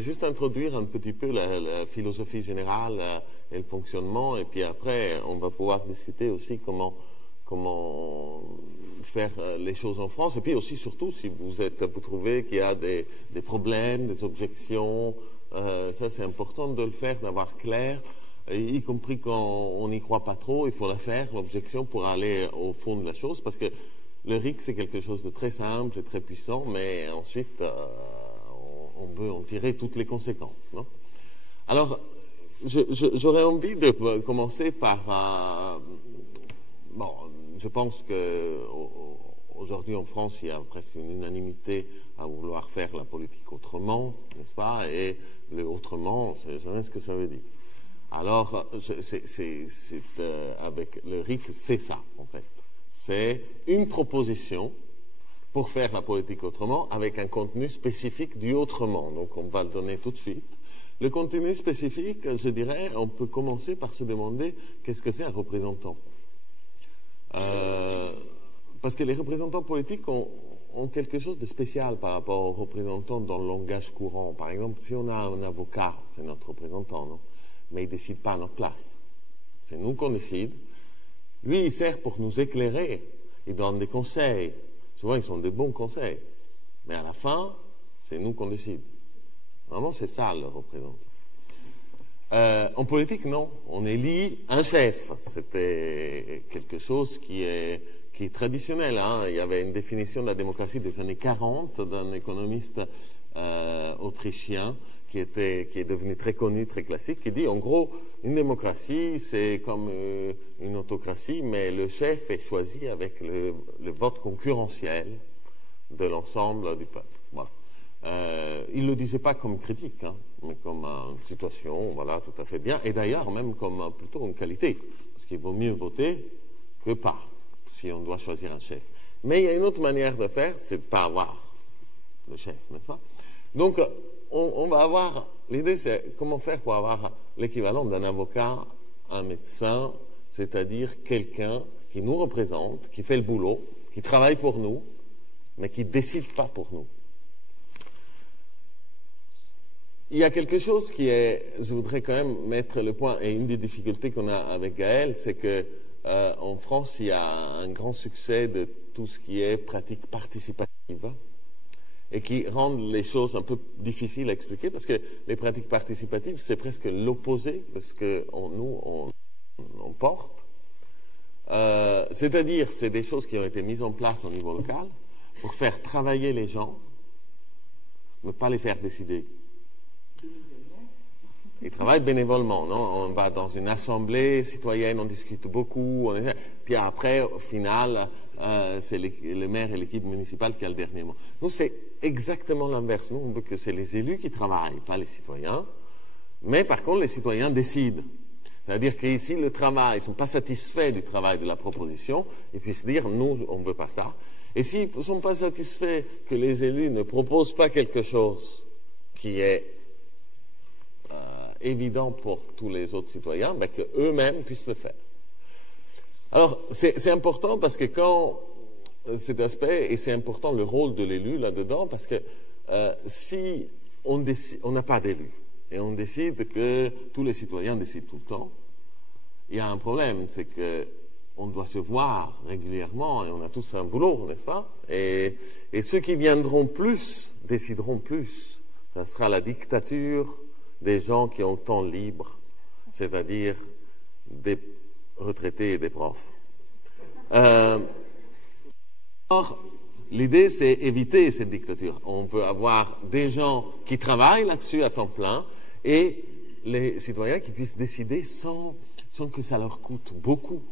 vais juste introduire un petit peu la philosophie générale et le fonctionnement, et puis après, on va pouvoir discuter aussi comment faire les choses en France, et puis aussi, surtout, si vous trouvez qu'il y a des problèmes, des objections, ça c'est important de le faire, d'avoir clair, y compris quand on n'y croit pas trop, il faut la faire, l'objection, pour aller au fond de la chose, parce que le RIC, c'est quelque chose de très simple et très puissant, mais ensuite, on peut en tirer toutes les conséquences, non? Alors, j'aurais envie de commencer par... bon, je pense qu'aujourd'hui en France, il y a presque une unanimité à vouloir faire la politique autrement, n'est-ce pas? Et le autrement, je sais ce que ça veut dire. Alors, avec le RIC, c'est ça, en fait. C'est une proposition pour faire la politique autrement avec un contenu spécifique du autrement. Donc, on va le donner tout de suite. Le contenu spécifique, je dirais, on peut commencer par se demander qu'est-ce que c'est un représentant. Parce que les représentants politiques ont quelque chose de spécial par rapport aux représentants dans le langage courant. Par exemple, si on a un avocat, c'est notre représentant, non? Mais il ne décide pas à notre place. C'est nous qu'on décide. Lui, il sert pour nous éclairer. Il donne des conseils. Souvent, ils sont des bons conseils. Mais à la fin, c'est nous qu'on décide. Vraiment, c'est ça, le représentant. En politique, non. On élit un chef. C'était quelque chose qui est traditionnel. Hein. Il y avait une définition de la démocratie des années 40 d'un économiste autrichien qui est devenu très connu, très classique, qui dit, en gros, une démocratie, c'est comme une autocratie, mais le chef est choisi avec le vote concurrentiel de l'ensemble du peuple. Voilà. Il ne le disait pas comme critique, hein, mais comme une situation, voilà, tout à fait bien, et d'ailleurs même comme plutôt une qualité, parce qu'il vaut mieux voter que pas, si on doit choisir un chef. Mais il y a une autre manière de faire, c'est de ne pas avoir le chef, n'est-ce pas? Donc, on va avoir, l'idée c'est comment faire pour avoir l'équivalent d'un avocat, un médecin, c'est-à-dire quelqu'un qui nous représente, qui fait le boulot, qui travaille pour nous, mais qui ne décide pas pour nous. Il y a quelque chose qui est, je voudrais quand même mettre le point, et une des difficultés qu'on a avec Gaël, c'est que en France, il y a un grand succès de tout ce qui est pratique participative, et qui rendent les choses un peu difficiles à expliquer, parce que les pratiques participatives, c'est presque l'opposé de ce que nous, on porte. C'est-à-dire, c'est des choses qui ont été mises en place au niveau local pour faire travailler les gens, ne pas les faire décider. Ils travaillent bénévolement, non? On va dans une assemblée citoyenne, on discute beaucoup, puis après, au final, c'est le maire et l'équipe municipale qui a le dernier mot. Nous, c'est exactement l'inverse. Nous, on veut que c'est les élus qui travaillent, pas les citoyens. Mais par contre, les citoyens décident. C'est-à-dire qu'ici, le travail, ils ne sont pas satisfaits du travail de la proposition, ils puissent dire, nous, on ne veut pas ça. Et s'ils ne sont pas satisfaits que les élus ne proposent pas quelque chose qui est évident pour tous les autres citoyens, ben, qu'eux-mêmes puissent le faire. Alors, c'est important parce que quand cet aspect, et c'est important le rôle de l'élu là-dedans, parce que si on n'a pas d'élu, et on décide que tous les citoyens décident tout le temps, il y a un problème, c'est qu'on doit se voir régulièrement, et on a tous un boulot, n'est-ce pas? Et ceux qui viendront plus, décideront plus. Ça sera la dictature des gens qui ont le temps libre, c'est-à-dire des retraités et des profs. Or, l'idée, c'est éviter cette dictature. On veut avoir des gens qui travaillent là-dessus à temps plein et les citoyens qui puissent décider sans que ça leur coûte beaucoup.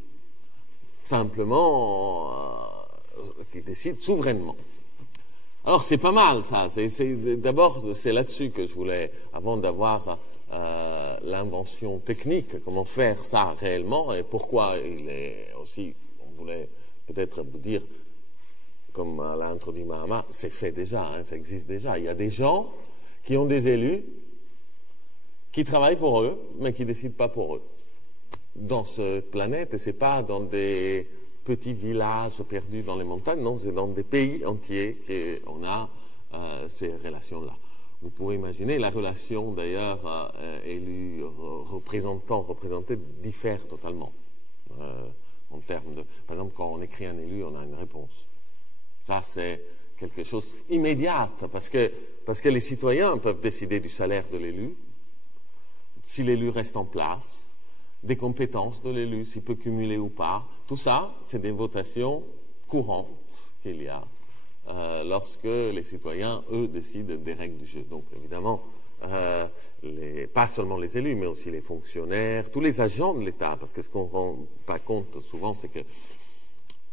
Simplement, qui décident souverainement. Alors, c'est pas mal, ça. D'abord, c'est là-dessus que je voulais, avant d'avoir l'invention technique, comment faire ça réellement, et pourquoi il est aussi, on voulait peut-être vous dire, comme l'a introduit Mahama, c'est fait déjà, hein, ça existe déjà. Il y a des gens qui ont des élus, qui travaillent pour eux, mais qui ne décident pas pour eux. Dans cette planète, et c'est pas dans des petits villages perdus dans les montagnes, non, c'est dans des pays entiers qu'on a ces relations-là. Vous pouvez imaginer, la relation d'ailleurs élu-représentant-représenté diffère totalement. En termes de, par exemple, quand on écrit un élu, on a une réponse. Ça, c'est quelque chose d'immédiat, parce que les citoyens peuvent décider du salaire de l'élu, si l'élu reste en place, des compétences de l'élu, s'il peut cumuler ou pas. Tout ça, c'est des votations courantes qu'il y a lorsque les citoyens, eux, décident des règles du jeu. Donc, évidemment, pas seulement les élus, mais aussi les fonctionnaires, tous les agents de l'État, parce que ce qu'on ne rend pas compte souvent, c'est que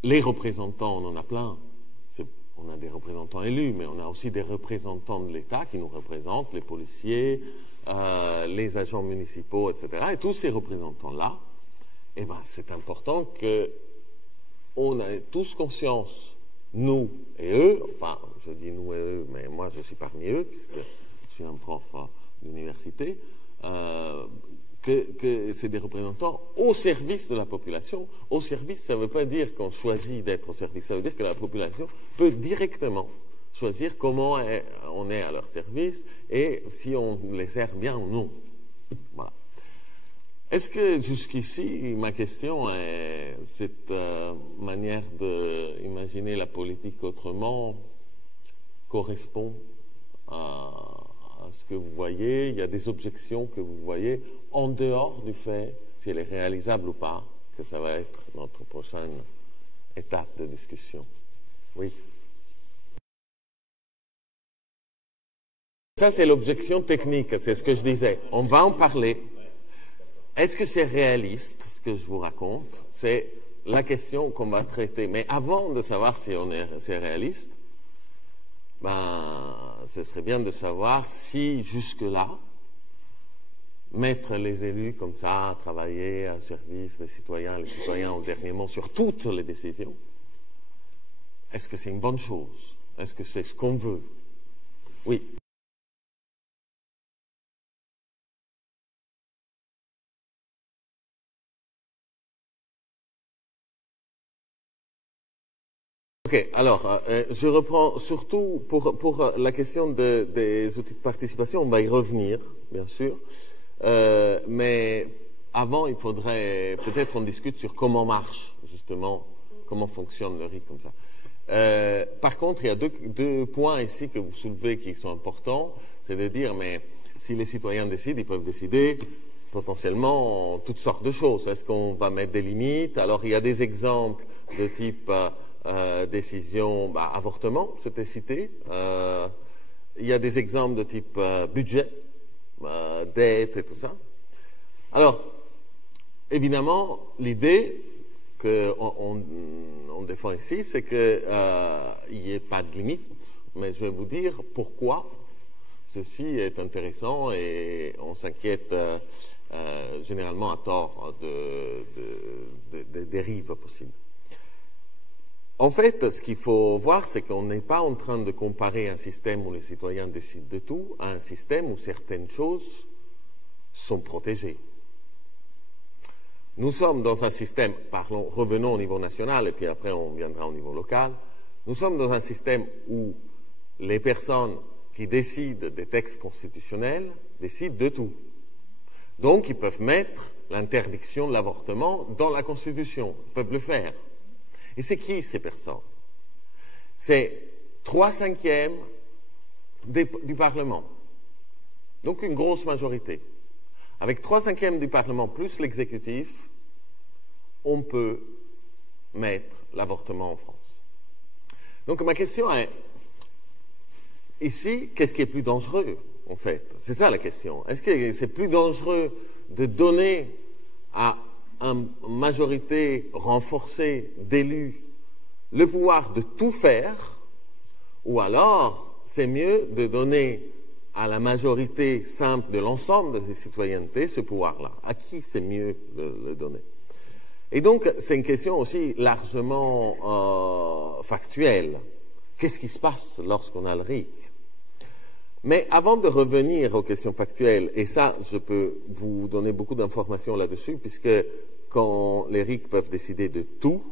les représentants, on en a plein. On a des représentants élus, mais on a aussi des représentants de l'État qui nous représentent, les policiers, les agents municipaux, etc. Et tous ces représentants-là, eh ben, c'est important qu'on ait tous conscience, nous et eux, enfin, je dis nous et eux, mais moi je suis parmi eux, puisque je suis un prof d'université, que c'est des représentants au service de la population. Au service, ça ne veut pas dire qu'on choisit d'être au service, ça veut dire que la population peut directement choisir comment on est à leur service et si on les sert bien ou non. Voilà. Est-ce que jusqu'ici, ma question est, cette manière d'imaginer la politique autrement correspond à ce que vous voyez? Il y a des objections que vous voyez en dehors du fait si elle est réalisable ou pas, que ça va être notre prochaine étape de discussion. Oui. Ça, c'est l'objection technique, c'est ce que je disais. On va en parler. Est-ce que c'est réaliste, ce que je vous raconte? C'est la question qu'on va traiter. Mais avant de savoir si c'est réaliste, ce serait bien de savoir si, jusque-là, mettre les élus comme ça, à travailler au service des citoyens, les citoyens au dernier mot sur toutes les décisions, est-ce que c'est une bonne chose? Est-ce que c'est ce qu'on veut? Oui. Ok, alors, je reprends surtout pour la question des outils de participation, on va y revenir, bien sûr, mais avant, il faudrait peut-être on discute sur comment marche, justement, comment fonctionne le RIC comme ça. Par contre, il y a deux points ici que vous soulevez qui sont importants, c'est de dire, mais si les citoyens décident, ils peuvent décider potentiellement toutes sortes de choses. Est-ce qu'on va mettre des limites? Alors, il y a des exemples de type décision, avortement, c'était cité. Il y a des exemples de type budget, dette et tout ça. Alors, évidemment, l'idée qu'on défend ici, c'est qu'il n'y ait pas de limite, mais je vais vous dire pourquoi ceci est intéressant et on s'inquiète généralement à tort des dérives possibles. En fait, ce qu'il faut voir, c'est qu'on n'est pas en train de comparer un système où les citoyens décident de tout à un système où certaines choses sont protégées. Nous sommes dans un système, revenons au niveau national et puis après on viendra au niveau local, nous sommes dans un système où les personnes qui décident des textes constitutionnels décident de tout. Donc ils peuvent mettre l'interdiction de l'avortement dans la Constitution, ils peuvent le faire. Et c'est qui ces personnes? C'est 3/5 du Parlement. Donc une grosse majorité. Avec 3/5 du Parlement plus l'exécutif, on peut mettre l'avortement en France. Donc ma question est, ici, qu'est-ce qui est plus dangereux, en fait? C'est ça la question. Est-ce que c'est plus dangereux de donner à une majorité renforcée d'élus le pouvoir de tout faire, ou alors c'est mieux de donner à la majorité simple de l'ensemble des citoyennetés ce pouvoir-là? À qui c'est mieux de le donner? Et donc c'est une question aussi largement factuelle. Qu'est-ce qui se passe lorsqu'on a le RIC? Mais avant de revenir aux questions factuelles, et ça, je peux vous donner beaucoup d'informations là-dessus, puisque quand les RIC peuvent décider de tout,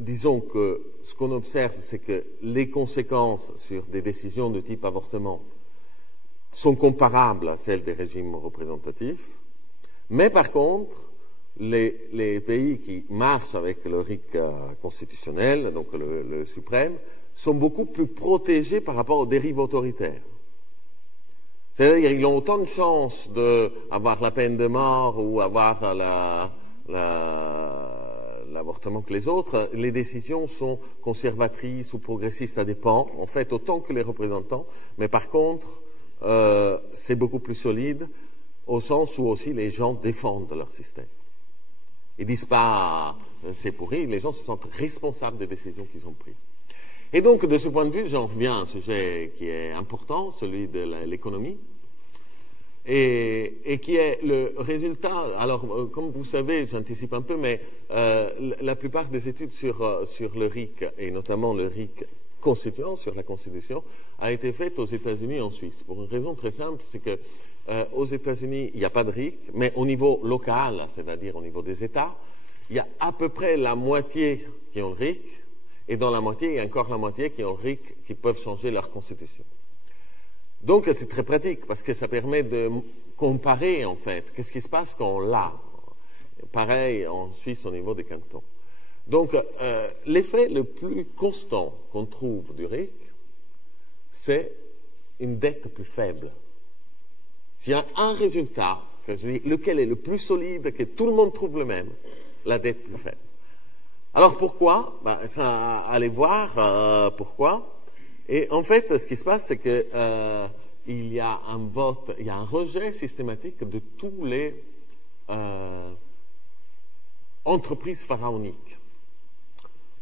disons que ce qu'on observe, c'est que les conséquences sur des décisions de type avortement sont comparables à celles des régimes représentatifs, mais par contre, les pays qui marchent avec le RIC constitutionnel, donc le suprême, sont beaucoup plus protégés par rapport aux dérives autoritaires. C'est-à-dire qu'ils ont autant de chances d'avoir la peine de mort ou avoir l'avortement que les autres. Les décisions sont conservatrices ou progressistes, ça dépend, en fait, autant que les représentants, mais par contre, c'est beaucoup plus solide au sens où aussi les gens défendent leur système. Ils disent pas c'est pourri, les gens se sentent responsables des décisions qu'ils ont prises. Et donc, de ce point de vue, j'en reviens à un sujet qui est important, celui de l'économie, et qui est le résultat. Alors, comme vous savez, j'anticipe un peu, mais la plupart des études sur le RIC, et notamment le RIC constituant, sur la Constitution, a été faite aux États-Unis et en Suisse. Pour une raison très simple, c'est que aux États-Unis, il n'y a pas de RIC, mais au niveau local, c'est-à-dire au niveau des États, il y a à peu près la moitié qui ont le RIC, et dans la moitié, il y a encore la moitié qui ont le RIC, qui peuvent changer leur constitution. Donc, c'est très pratique, parce que ça permet de comparer, en fait, qu'est-ce qui se passe quand on l'a. Pareil en Suisse au niveau des cantons. Donc, l'effet le plus constant qu'on trouve du RIC, c'est une dette plus faible. S'il y a un résultat, que je dis, lequel est le plus solide, que tout le monde trouve le même, la dette plus faible. Alors pourquoi? Ça, allez voir pourquoi. Et en fait, ce qui se passe, c'est que il y a un vote, il y a un rejet systématique de tous les entreprises pharaoniques.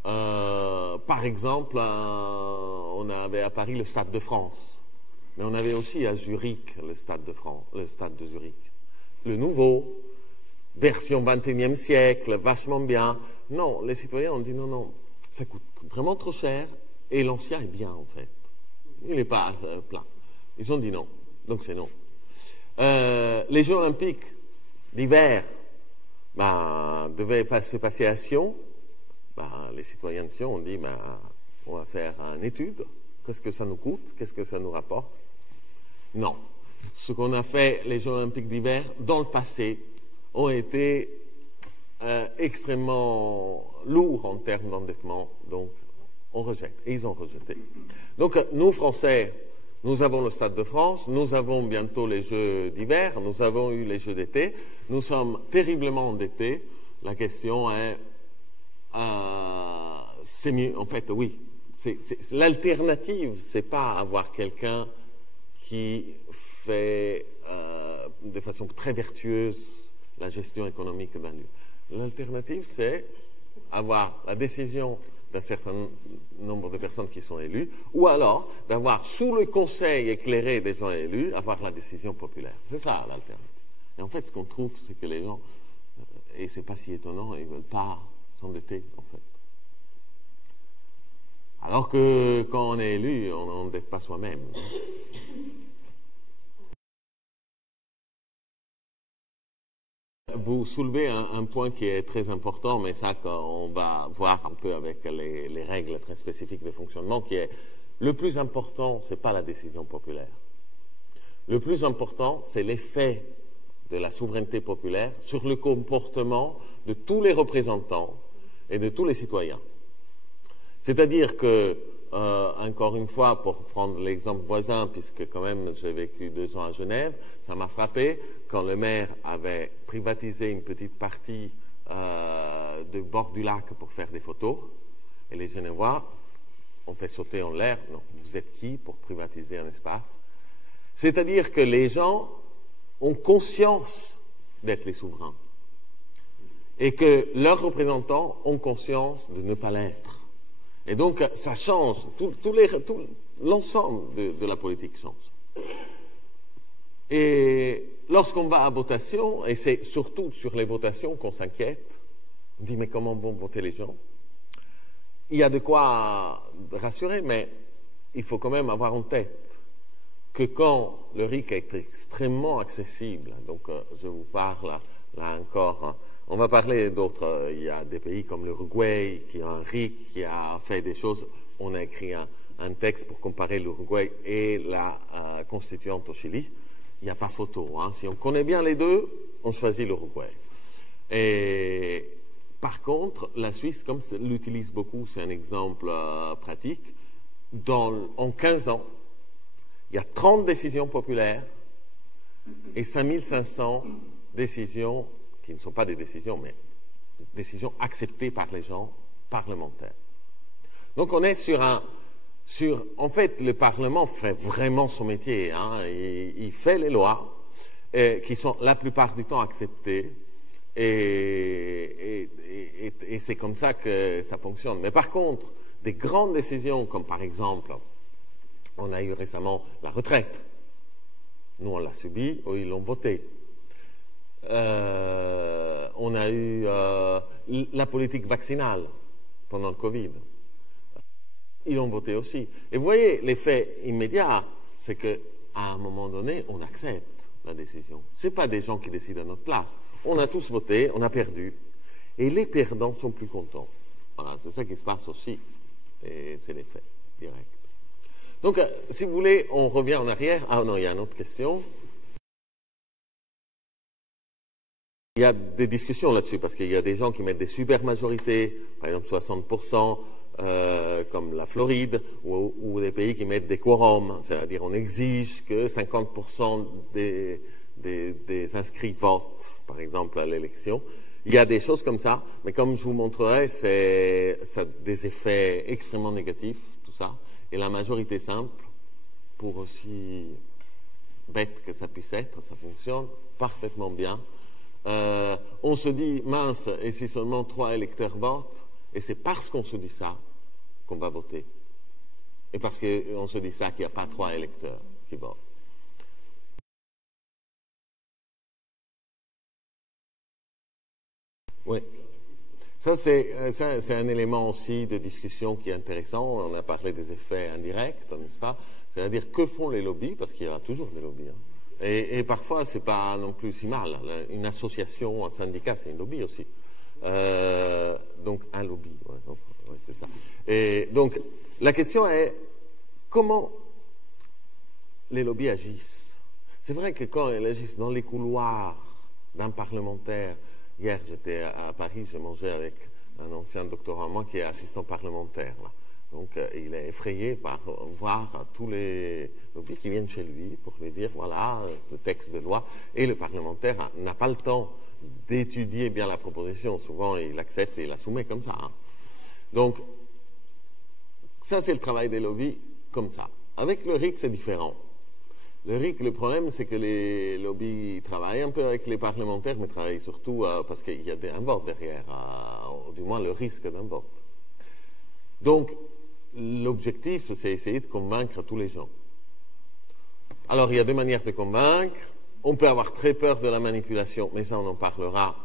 Par exemple, on avait à Paris le Stade de France, mais on avait aussi à Zurich le Stade de Zurich. Le nouveau, version 21e siècle, vachement bien. Non, les citoyens ont dit non, ça coûte vraiment trop cher et l'ancien est bien en fait. Il n'est pas plein. Ils ont dit non, donc c'est non. Les Jeux Olympiques d'hiver devaient se passer à Sion. Les citoyens de Sion ont dit on va faire une étude. Qu'est-ce que ça nous coûte? Qu'est-ce que ça nous rapporte? Non. Ce qu'on a fait, les Jeux Olympiques d'hiver, dans le passé, ont été extrêmement lourds en termes d'endettement, donc on rejette, et ils ont rejeté. Donc nous, Français, nous avons le Stade de France, nous avons bientôt les Jeux d'hiver, nous avons eu les Jeux d'été, nous sommes terriblement endettés. La question est, c'est mieux, en fait, oui. L'alternative, c'est pas avoir quelqu'un qui fait de façon très vertueuse la gestion économique d'un lieu. L'alternative, c'est avoir la décision d'un certain nombre de personnes qui sont élues, ou alors d'avoir, sous le conseil éclairé des gens élus, avoir la décision populaire. C'est ça l'alternative. Et en fait, ce qu'on trouve, c'est que les gens, et c'est pas si étonnant, ils ne veulent pas s'endetter, en fait. Alors que quand on est élu, on n'endette pas soi-même. Vous soulevez un point qui est très important, mais ça on va voir un peu avec les règles très spécifiques de fonctionnement, qui est le plus important, ce n'est pas la décision populaire. Le plus important, c'est l'effet de la souveraineté populaire sur le comportement de tous les représentants et de tous les citoyens. C'est-à-dire que, encore une fois, pour prendre l'exemple voisin, puisque quand même j'ai vécu 2 ans à Genève, ça m'a frappé quand le maire avait privatisé une petite partie du bord du lac pour faire des photos, et les Genevois ont fait sauter en l'air. Non, vous êtes qui pour privatiser un espace? C'est-à-dire que les gens ont conscience d'être les souverains, et que leurs représentants ont conscience de ne pas l'être. Et donc, ça change, l'ensemble de la politique change. Et lorsqu'on va à votation, et c'est surtout sur les votations qu'on s'inquiète, on dit mais comment vont voter les gens? Il y a de quoi rassurer, mais il faut quand même avoir en tête que quand le RIC est extrêmement accessible, donc je vous parle là encore On va parler d'autres. Il y a des pays comme l'Uruguay, qui a un RIC, qui a fait des choses. On a écrit un texte pour comparer l'Uruguay et la constituante au Chili. Il n'y a pas photo. Hein. Si on connaît bien les deux, on choisit l'Uruguay. Et par contre, la Suisse, comme l'utilise beaucoup, c'est un exemple pratique. En 15 ans, il y a 30 décisions populaires et 5500 décisions qui ne sont pas des décisions, mais décisions acceptées par les gens parlementaires. Donc on est en fait, le Parlement fait vraiment son métier. Hein, il fait les lois qui sont la plupart du temps acceptées et c'est comme ça que ça fonctionne. Mais par contre, des grandes décisions comme par exemple, on a eu récemment la retraite. Nous, on l'a subi, eux, ils l'ont voté. On a eu la politique vaccinale pendant le Covid. Ils l'ont voté aussi. Et vous voyez, l'effet immédiat, c'est qu'à un moment donné, on accepte la décision. Ce n'est pas des gens qui décident à notre place. On a tous voté, on a perdu. Et les perdants sont plus contents. Voilà, c'est ça qui se passe aussi. Et c'est l'effet direct. Donc, si vous voulez, on revient en arrière. Ah non, il y a une autre question. Il y a des discussions là-dessus, parce qu'il y a des gens qui mettent des supermajorités, par exemple 60%, comme la Floride, ou des pays qui mettent des quorums, c'est-à-dire on exige que 50% des inscrits votent, par exemple, à l'élection. Il y a des choses comme ça, mais comme je vous montrerai, ça a des effets extrêmement négatifs, tout ça. Et la majorité simple, pour aussi bête que ça puisse être, ça fonctionne parfaitement bien. On se dit, mince, et si seulement 3 électeurs votent, et c'est parce qu'on se dit ça qu'on va voter. Et parce qu'on se dit ça qu'il n'y a pas 3 électeurs qui votent. Oui. Ça, c'est un élément aussi de discussion qui est intéressant. On a parlé des effets indirects, n'est-ce pas? C'est-à-dire, que font les lobbies? Parce qu'il y aura toujours des lobbies. Hein. Et parfois, c'est pas non plus si mal. Une association, un syndicat, c'est un lobby aussi. Donc, un lobby. Ouais, c'est ça. Et donc, la question est, comment les lobbies agissent? C'est vrai que quand ils agissent dans les couloirs d'un parlementaire, hier, j'étais à Paris, j'ai mangé avec un ancien doctorant à moi qui est assistant parlementaire. Là. Donc, il est effrayé par voir tous les lobbies qui viennent chez lui pour lui dire, voilà, le texte de loi. Et le parlementaire n'a pas le temps d'étudier bien la proposition. Souvent, il accepte et il la soumet comme ça. Hein. Donc, ça, c'est le travail des lobbies comme ça. Avec le RIC, c'est différent. Le RIC, le problème, c'est que les lobbies travaillent un peu avec les parlementaires, mais travaillent surtout parce qu'il y a un vote derrière, du moins le risque d'un vote. Donc, l'objectif, c'est essayer de convaincre tous les gens. Alors, il y a deux manières de convaincre. On peut avoir très peur de la manipulation, mais ça, on en parlera.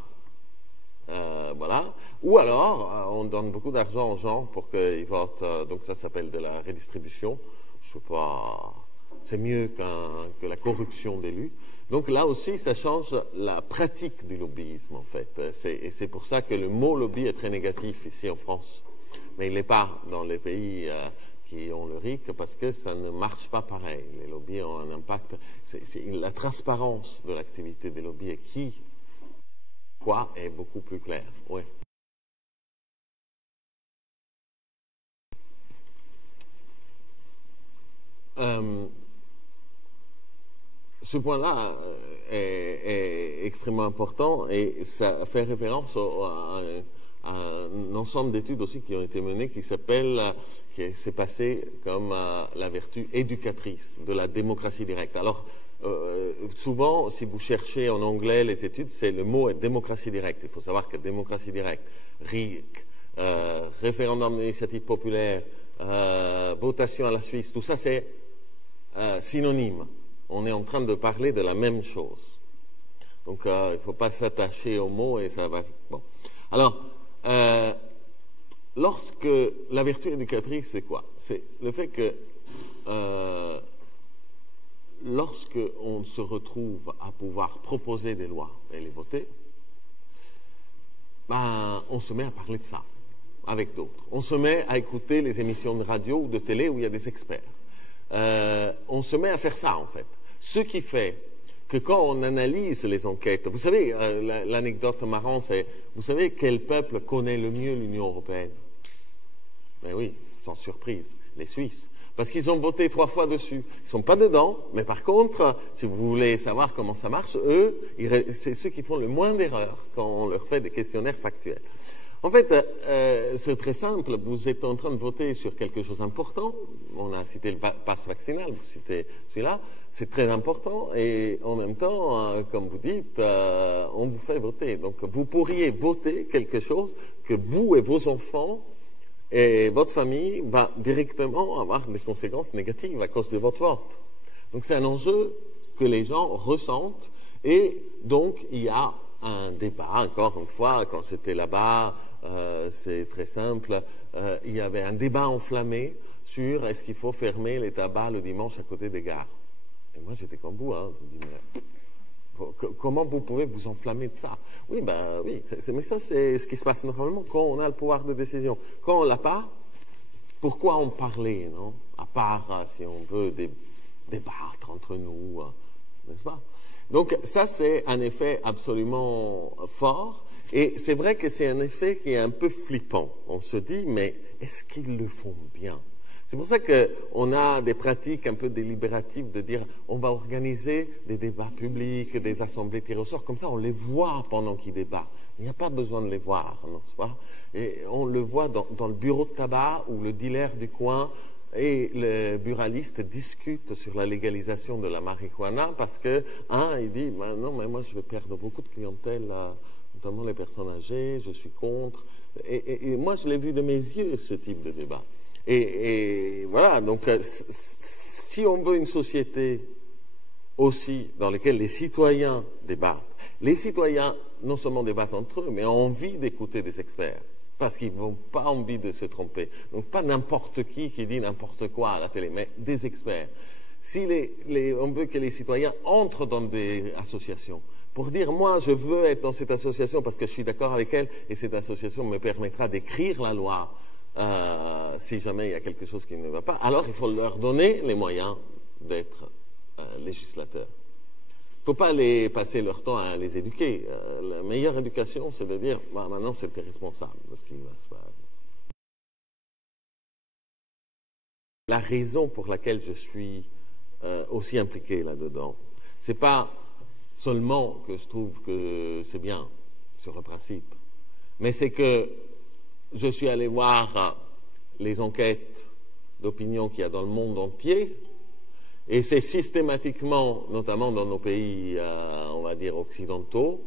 Voilà. Ou alors, on donne beaucoup d'argent aux gens pour qu'ils votent. Donc, ça s'appelle de la redistribution. Je sais pas... C'est mieux que la corruption d'élus. Donc là aussi, ça change la pratique du lobbyisme, en fait. Et c'est pour ça que le mot lobby est très négatif ici en France. Mais il n'est pas dans les pays qui ont le RIC, parce que ça ne marche pas pareil. Les lobbies ont un impact. La transparence de l'activité des lobbies et quoi est beaucoup plus claire. Oui. Ce point-là est extrêmement important et ça fait référence à un ensemble d'études aussi qui ont été menées qui s'est passé comme la vertu éducatrice de la démocratie directe. Alors, souvent, si vous cherchez en anglais les études, le mot est démocratie directe. Il faut savoir que démocratie directe, RIC, référendum d'initiative populaire, votation à la Suisse, tout ça c'est synonyme. On est en train de parler de la même chose. Donc, il ne faut pas s'attacher aux mots et ça va... Bon. Alors, lorsque la vertu éducatrice, c'est quoi? C'est le fait que lorsque on se retrouve à pouvoir proposer des lois et les voter, ben, on se met à parler de ça avec d'autres. On se met à écouter les émissions de radio ou de télé où il y a des experts. On se met à faire ça, en fait. Ce qui fait que quand on analyse les enquêtes, vous savez, l'anecdote marrante, c'est, vous savez quel peuple connaît le mieux l'Union européenne? Ben oui, sans surprise, les Suisses. Parce qu'ils ont voté 3 fois dessus. Ils ne sont pas dedans, mais par contre, si vous voulez savoir comment ça marche, eux, c'est ceux qui font le moins d'erreurs quand on leur fait des questionnaires factuels. En fait, c'est très simple. Vous êtes en train de voter sur quelque chose d'important. On a cité le pass vaccinal, vous citez celui-là. C'est très important. Et en même temps, comme vous dites, on vous fait voter. Donc, vous pourriez voter quelque chose que vous et vos enfants et votre famille va directement avoir des conséquences négatives à cause de votre vote. Donc, c'est un enjeu que les gens ressentent. Et donc, il y a un débat, encore une fois, quand j'étais là-bas, c'est très simple, il y avait un débat enflammé sur est-ce qu'il faut fermer les tabacs le dimanche à côté des gares. Et moi, j'étais comme vous, hein, je me dis, mais comment vous pouvez vous enflammer de ça? Oui, ben oui, mais ça, c'est ce qui se passe normalement quand on a le pouvoir de décision. Quand on ne l'a pas, pourquoi en parler, non? À part, si on veut débattre entre nous, n'est-ce pas? Donc ça, c'est un effet absolument fort. Et c'est vrai que c'est un effet qui est un peu flippant. On se dit, mais est-ce qu'ils le font bien? C'est pour ça qu'on a des pratiques un peu délibératives de dire, on va organiser des débats publics, des assemblées tirées au sort, comme ça on les voit pendant qu'ils débattent. Il n'y a pas besoin de les voir, n'est-ce pas? Et on le voit dans le bureau de tabac où le dealer du coin et le buraliste discutent sur la légalisation de la marijuana parce que, il dit, non, mais moi je vais perdre beaucoup de clientèle, notamment les personnes âgées, je suis contre. Et moi je l'ai vu de mes yeux, ce type de débat. Et voilà, donc si on veut une société aussi dans laquelle les citoyens débattent, les citoyens non seulement débattent entre eux, mais ont envie d'écouter des experts. Parce qu'ils n'ont pas envie de se tromper. Donc pas n'importe qui dit n'importe quoi à la télé, mais des experts. Si on veut que les citoyens entrent dans des associations, pour dire, moi, je veux être dans cette association parce que je suis d'accord avec elle, et cette association me permettra d'écrire la loi si jamais il y a quelque chose qui ne va pas, alors il faut leur donner les moyens d'être législateurs. Il ne faut pas passer leur temps à les éduquer. La meilleure éducation, c'est de dire, maintenant, c'est responsable de ce qui va se passer. La raison pour laquelle je suis aussi impliqué là-dedans, ce n'est pas seulement que je trouve que c'est bien, sur le principe, mais c'est que je suis allé voir les enquêtes d'opinion qu'il y a dans le monde entier. Et c'est systématiquement, notamment dans nos pays, on va dire, occidentaux,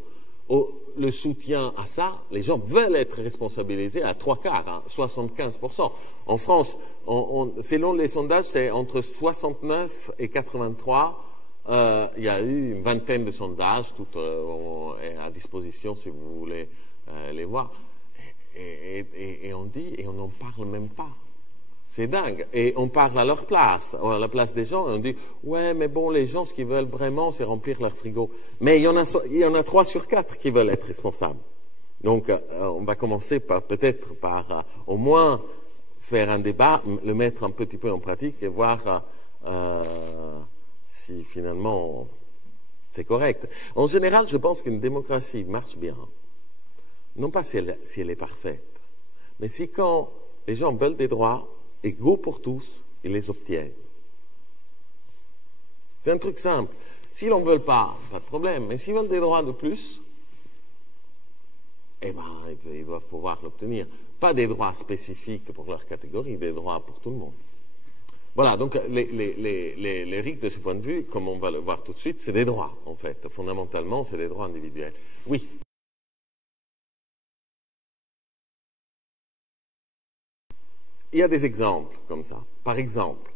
le soutien à ça, les gens veulent être responsabilisés à 3/4, 75%. En France, selon les sondages, c'est entre 69 et 83. Il y a eu une vingtaine de sondages, tout est à disposition si vous voulez les voir. Et on dit, et on n'en parle même pas. C'est dingue. Et on parle à leur place, à la place des gens, et on dit, ouais, mais bon, les gens, ce qu'ils veulent vraiment, c'est remplir leur frigo. Mais il y en a 3 sur 4 qui veulent être responsables. Donc, on va commencer peut-être par au moins faire un débat, le mettre un petit peu en pratique et voir si finalement c'est correct. En général, je pense qu'une démocratie marche bien. Non pas si elle est parfaite, mais si quand les gens veulent des droits égaux pour tous, ils les obtiennent. C'est un truc simple. S'ils n'en veulent pas de problème. Mais s'ils veulent des droits de plus, eh ben, ils doivent pouvoir l'obtenir. Pas des droits spécifiques pour leur catégorie, des droits pour tout le monde. Voilà, donc les RIC de ce point de vue, comme on va le voir tout de suite, c'est des droits, en fait. Fondamentalement, c'est des droits individuels. Oui. Il y a des exemples comme ça. Par exemple,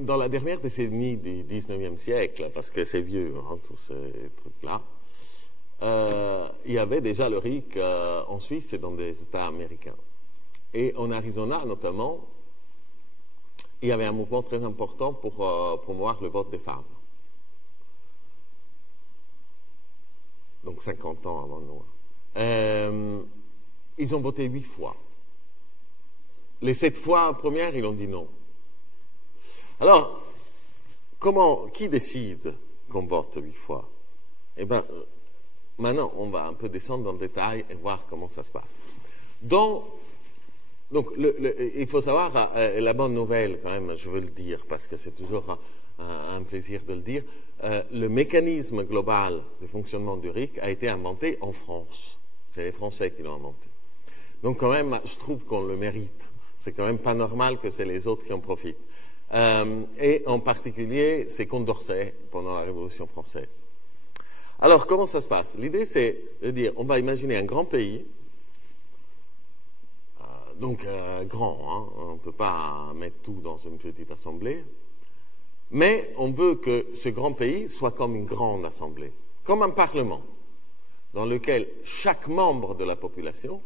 dans la dernière décennie du 19e siècle, parce que c'est vieux, hein, tous ces trucs-là, il y avait déjà le RIC en Suisse et dans des États américains. Et en Arizona, notamment, il y avait un mouvement très important pour promouvoir le vote des femmes. Donc donc 50 ans avant nous. Ils ont voté 8 fois. Les 7 fois premières, ils ont dit non. Alors, qui décide qu'on vote 8 fois? Eh bien, maintenant, on va un peu descendre dans le détail et voir comment ça se passe. Donc, il faut savoir, la bonne nouvelle quand même, je veux le dire, parce que c'est toujours un plaisir de le dire, le mécanisme global de fonctionnement du RIC a été inventé en France. C'est les Français qui l'ont inventé. Donc quand même, je trouve qu'on le mérite. C'est quand même pas normal que c'est les autres qui en profitent. Et en particulier, c'est Condorcet pendant la Révolution française. Alors, comment ça se passe? L'idée, c'est de dire, on va imaginer un grand pays, grand, hein, on ne peut pas mettre tout dans une petite assemblée, mais on veut que ce grand pays soit comme une grande assemblée, comme un parlement, dans lequel chaque membre de la population,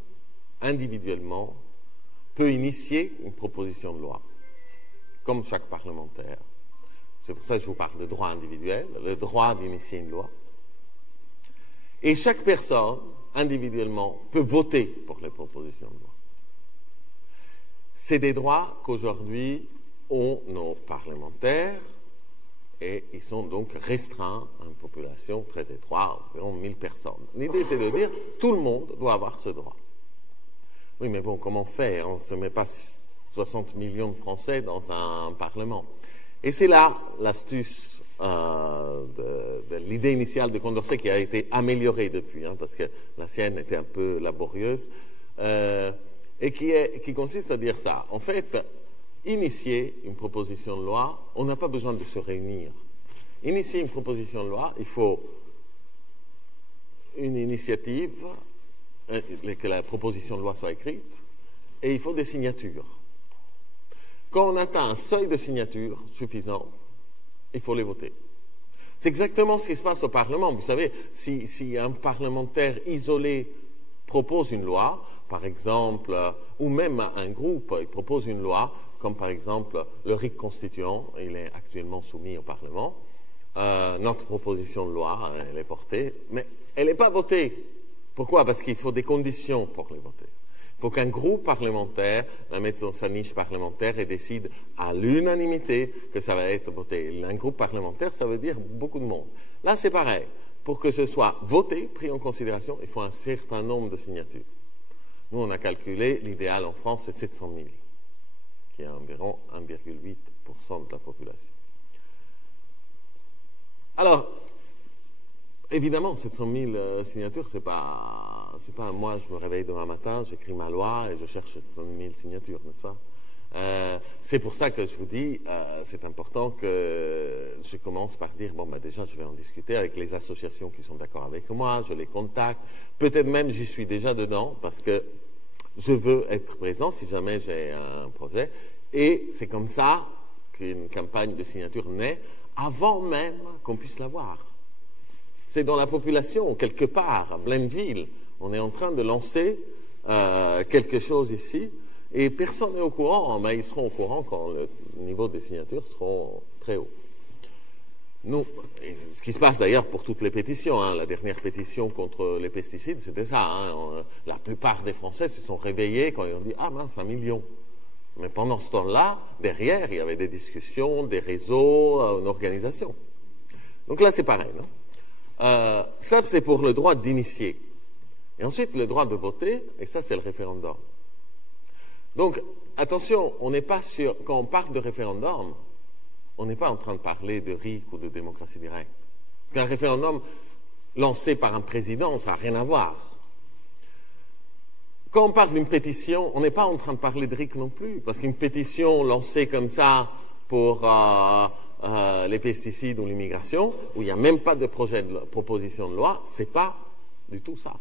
individuellement, peut initier une proposition de loi, comme chaque parlementaire. C'est pour ça que je vous parle de droit individuel, le droit d'initier une loi. Et chaque personne, individuellement, peut voter pour les propositions de loi. C'est des droits qu'aujourd'hui ont nos parlementaires, et ils sont donc restreints à une population très étroite, environ 1000 personnes. L'idée, c'est de dire, tout le monde doit avoir ce droit. Oui, mais bon, comment faire? On ne se met pas 60 millions de Français dans un Parlement. Et c'est là l'astuce de l'idée initiale de Condorcet qui a été améliorée depuis, hein, parce que la sienne était un peu laborieuse, et qui consiste à dire ça. En fait, initier une proposition de loi, on n'a pas besoin de se réunir. Initier une proposition de loi, il faut une initiative, que la proposition de loi soit écrite, et il faut des signatures. Quand on atteint un seuil de signatures suffisant, il faut les voter. C'est exactement ce qui se passe au Parlement. Vous savez, si un parlementaire isolé propose une loi, par exemple, ou même un groupe, il propose une loi, comme par exemple le RIC constituant, il est actuellement soumis au Parlement, notre proposition de loi, elle est portée, mais elle n'est pas votée. Pourquoi? Parce qu'il faut des conditions pour les voter. Il faut qu'un groupe parlementaire la mette dans sa niche parlementaire et décide à l'unanimité que ça va être voté. Un groupe parlementaire, ça veut dire beaucoup de monde. Là, c'est pareil. Pour que ce soit voté, pris en considération, il faut un certain nombre de signatures. Nous, on a calculé, l'idéal en France, c'est 700 000, qui est environ 1,8% de la population. Alors, évidemment, 700 000 signatures, c'est pas moi, je me réveille demain matin, j'écris ma loi et je cherche 700 000 signatures, n'est-ce pas? C'est pour ça que je vous dis, c'est important que je commence par dire, déjà, je vais en discuter avec les associations qui sont d'accord avec moi, je les contacte, peut-être même j'y suis déjà dedans, parce que je veux être présent si jamais j'ai un projet, et c'est comme ça qu'une campagne de signature naît, avant même qu'on puisse l'avoir. C'est dans la population, quelque part, à Blainville, on est en train de lancer quelque chose ici, et personne n'est au courant, mais ils seront au courant quand le niveau des signatures seront très hauts. Nous, ce qui se passe d'ailleurs pour toutes les pétitions, hein, la dernière pétition contre les pesticides, c'était ça. Hein, la plupart des Français se sont réveillés quand ils ont dit « Ah mince, 1 million ». Mais pendant ce temps-là, derrière, il y avait des discussions, des réseaux, une organisation. Donc là, c'est pareil, non? Ça, c'est pour le droit d'initier. Et ensuite, le droit de voter, et ça, c'est le référendum. Donc, attention, on n'est pas sûr, quand on parle de référendum, on n'est pas en train de parler de RIC ou de démocratie directe. Parce qu'un référendum lancé par un président, ça n'a rien à voir. Quand on parle d'une pétition, on n'est pas en train de parler de RIC non plus, parce qu'une pétition lancée comme ça pour les pesticides ou l'immigration, où il n'y a même pas de proposition de loi, c'est pas du tout ça.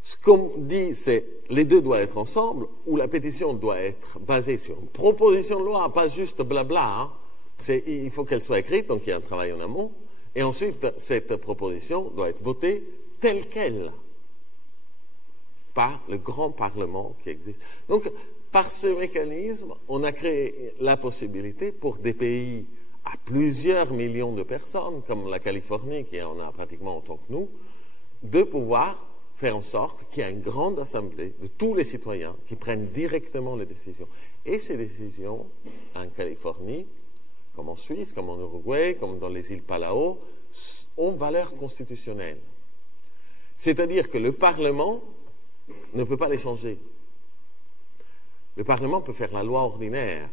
Ce qu'on dit, c'est les deux doivent être ensemble, ou la pétition doit être basée sur une proposition de loi, pas juste blabla. Hein. Il faut qu'elle soit écrite, donc il y a un travail en amont, et ensuite cette proposition doit être votée telle qu'elle, par le grand Parlement qui existe. Donc, par ce mécanisme, on a créé la possibilité pour des pays à plusieurs millions de personnes, comme la Californie, qui en a pratiquement autant que nous, de pouvoir faire en sorte qu'il y ait une grande assemblée de tous les citoyens qui prennent directement les décisions. Et ces décisions, en Californie, comme en Suisse, comme en Uruguay, comme dans les îles Palau, ont valeur constitutionnelle. C'est-à-dire que le Parlement ne peut pas les changer. Le Parlement peut faire la loi ordinaire,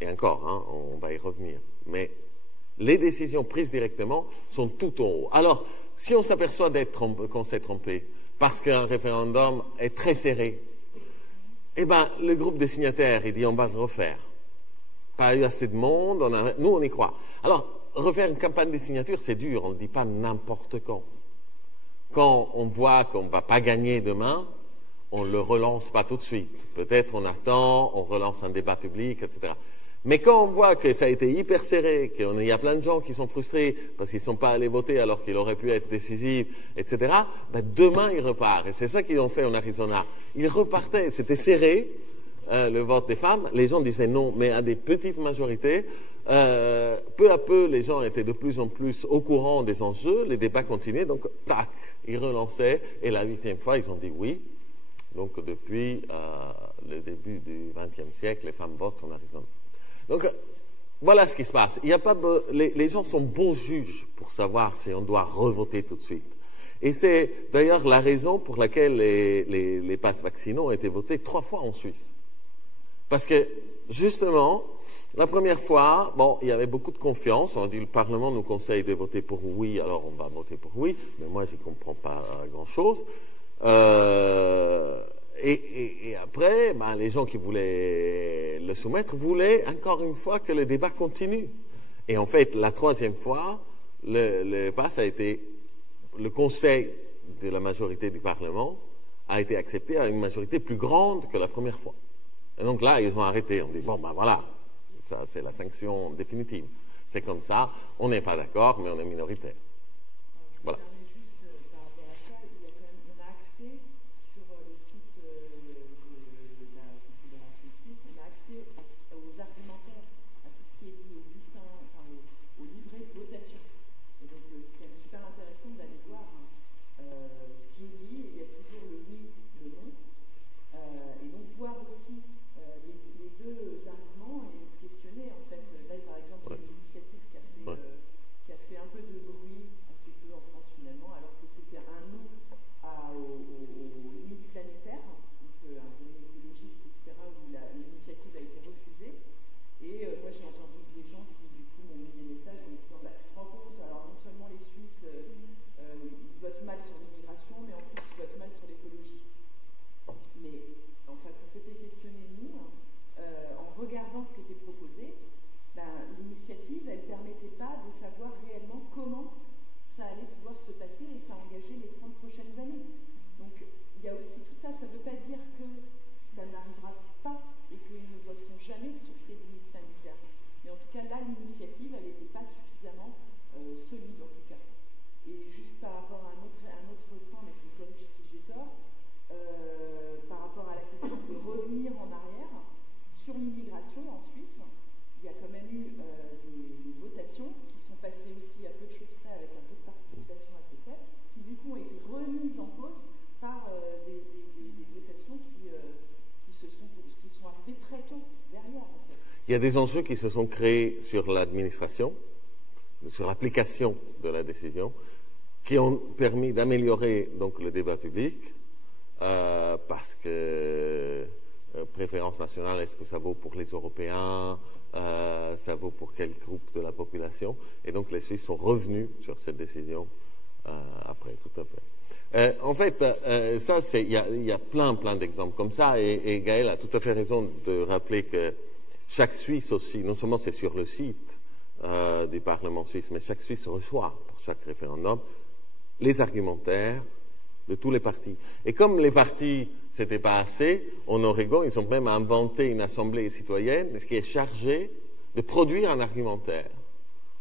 et encore, hein, on va y revenir, mais les décisions prises directement sont tout en haut. Alors, si on s'aperçoit qu'on s'est trompé, parce qu'un référendum est très serré, eh bien, le groupe des signataires, il dit on va le refaire. Pas eu assez de monde, nous on y croit. Alors, refaire une campagne de signature, c'est dur, on ne dit pas n'importe quand. Quand on voit qu'on ne va pas gagner demain, on ne le relance pas tout de suite. Peut-être on attend, on relance un débat public, etc. Mais quand on voit que ça a été hyper serré, qu'il y a plein de gens qui sont frustrés parce qu'ils ne sont pas allés voter alors qu'il aurait pu être décisif, etc., ben demain ils repartent. Et c'est ça qu'ils ont fait en Arizona. Ils repartaient, c'était serré, le vote des femmes. Les gens disaient non, mais à des petites majorités. Peu à peu, les gens étaient de plus en plus au courant des enjeux, les débats continuaient, donc tac, ils relançaient, et la 8e fois, ils ont dit oui. Donc depuis le début du XXe siècle, les femmes votent en Arizona. Donc voilà ce qui se passe. Il y a pas les gens sont bons juges pour savoir si on doit revoter tout de suite. Et c'est d'ailleurs la raison pour laquelle les passes vaccinaux ont été votés 3 fois en Suisse. Parce que justement, la première fois, bon, il y avait beaucoup de confiance. On a dit le Parlement nous conseille de voter pour oui, alors on va voter pour oui. Mais moi, j'y comprends pas grand-chose. Et après, ben, les gens qui voulaient le soumettre voulaient encore une fois que le débat continue. Et en fait, la 3e fois, le pass a été, le conseil de la majorité du Parlement a été accepté à une majorité plus grande que la première fois. Et donc là, ils ont arrêté. On dit, bon, ben voilà, ça c'est la sanction définitive. C'est comme ça, on n'est pas d'accord, mais on est minoritaire. Voilà. Il y a des enjeux qui se sont créés sur l'administration, sur l'application de la décision, qui ont permis d'améliorer donc le débat public, parce que préférence nationale, est-ce que ça vaut pour les Européens, ça vaut pour quel groupe de la population, et donc les Suisses sont revenus sur cette décision après, tout à fait. En fait, ça, il y a plein d'exemples comme ça, et Gaël a tout à fait raison de rappeler que chaque Suisse aussi, non seulement c'est sur le site du Parlement suisse, mais chaque Suisse reçoit pour chaque référendum les argumentaires de tous les partis. Et comme les partis, c'était pas assez, en Oregon, ils ont même inventé une assemblée citoyenne qui est chargée de produire un argumentaire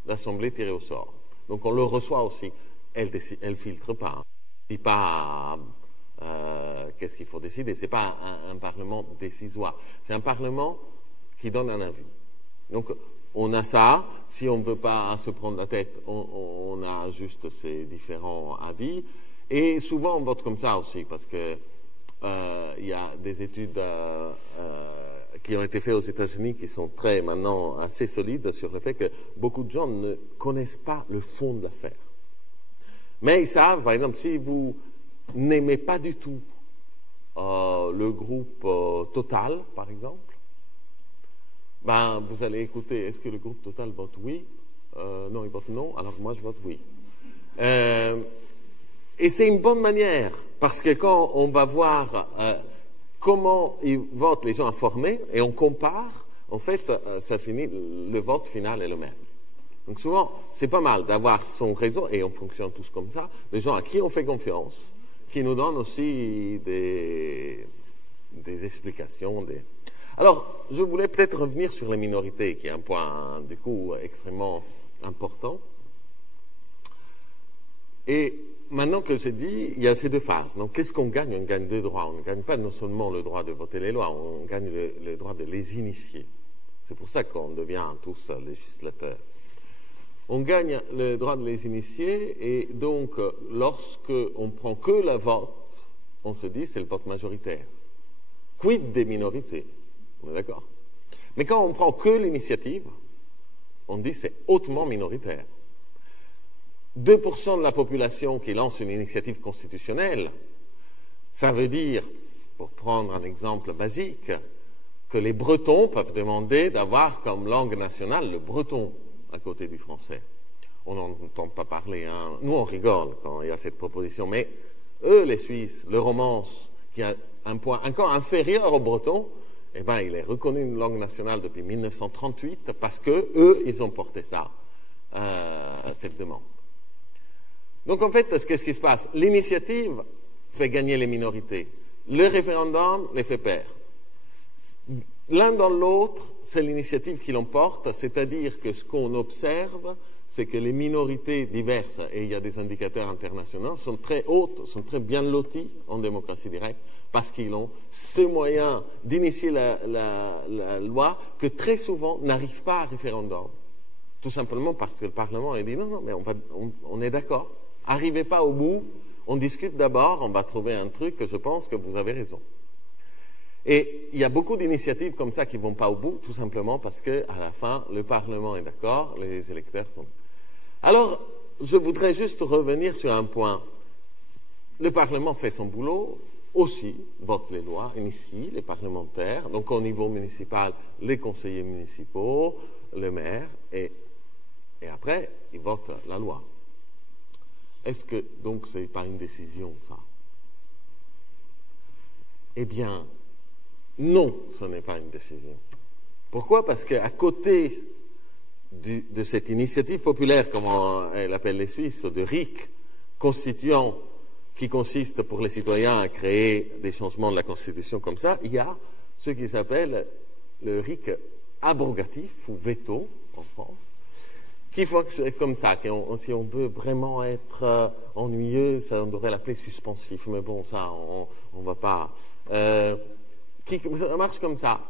d'assemblée tirée au sort. Donc on le reçoit aussi. Elle filtre pas. Elle dit pas qu'est-ce qu'il faut décider. C'est pas un parlement décisoire. C'est un parlement qui donne un avis. Donc, on a ça. Si on ne veut pas se prendre la tête, on a juste ces différents avis. Et souvent, on vote comme ça aussi, parce que il y a des études qui ont été faites aux États-Unis qui sont maintenant assez solides sur le fait que beaucoup de gens ne connaissent pas le fond de l'affaire. Mais ils savent, par exemple, si vous n'aimez pas du tout le groupe Total, par exemple, ben, vous allez écouter, est-ce que le groupe Total vote oui? Non, il vote non, alors moi je vote oui. Et c'est une bonne manière, parce que quand on va voir comment ils votent les gens informés, et on compare, en fait, ça finit, le vote final est le même. Donc souvent, c'est pas mal d'avoir son réseau, et on fonctionne tous comme ça, des gens à qui on fait confiance, qui nous donnent aussi des explications. Alors, je voulais peut-être revenir sur les minorités, qui est un point, du coup, extrêmement important. Et maintenant que j'ai dit, il y a ces deux phases. Donc, qu'est-ce qu'on gagne? On gagne deux droits. On ne gagne pas non seulement le droit de voter les lois, on gagne le droit de les initier. C'est pour ça qu'on devient tous législateurs. On gagne le droit de les initier, et donc, lorsque on prend que le vote, on se dit c'est le vote majoritaire. Quid des minorités? On est d'accord? Mais quand on prend que l'initiative, on dit c'est hautement minoritaire. 2% de la population qui lance une initiative constitutionnelle, ça veut dire, pour prendre un exemple basique, que les Bretons peuvent demander d'avoir comme langue nationale le breton à côté du français. On n'en entend pas parler, hein. Nous on rigole quand il y a cette proposition, mais eux, les Suisses, le romance, qui a un point encore inférieur au breton, eh ben, il est reconnu une langue nationale depuis 1938 parce que eux, ils ont porté ça, cette demande. Donc en fait, qu'est-ce qui se passe? L'initiative fait gagner les minorités. Le référendum les fait perdre. L'un dans l'autre, c'est l'initiative qui l'emporte, c'est-à-dire que ce qu'on observe, c'est que les minorités diverses, et il y a des indicateurs internationaux, sont très hautes, sont très bien loties en démocratie directe, parce qu'ils ont ce moyen d'initier la loi que très souvent n'arrive pas à référendum. Tout simplement parce que le Parlement a dit non, mais on est d'accord. Arrivez pas au bout, on discute d'abord, on va trouver un truc que je pense que vous avez raison. Et il y a beaucoup d'initiatives comme ça qui ne vont pas au bout, tout simplement parce qu'à la fin, le Parlement est d'accord, les électeurs sont... Alors, je voudrais juste revenir sur un point. Le Parlement fait son boulot, aussi vote les lois, initie les parlementaires, donc au niveau municipal, les conseillers municipaux, le maire, et après, ils votent la loi. Est-ce que, donc, ce n'est pas une décision, ça? Eh bien, non, ce n'est pas une décision. Pourquoi? Parce qu'à côté de cette initiative populaire, comme elle appelle les Suisses, de RIC, constituant, qui consiste pour les citoyens à créer des changements de la Constitution comme ça, il y a ce qui s'appelle le RIC abrogatif, ou veto, en France, qui fonctionne comme ça. Si on veut vraiment être ennuyeux, ça, on devrait l'appeler suspensif, mais bon, ça, on ne va pas... ça marche comme ça.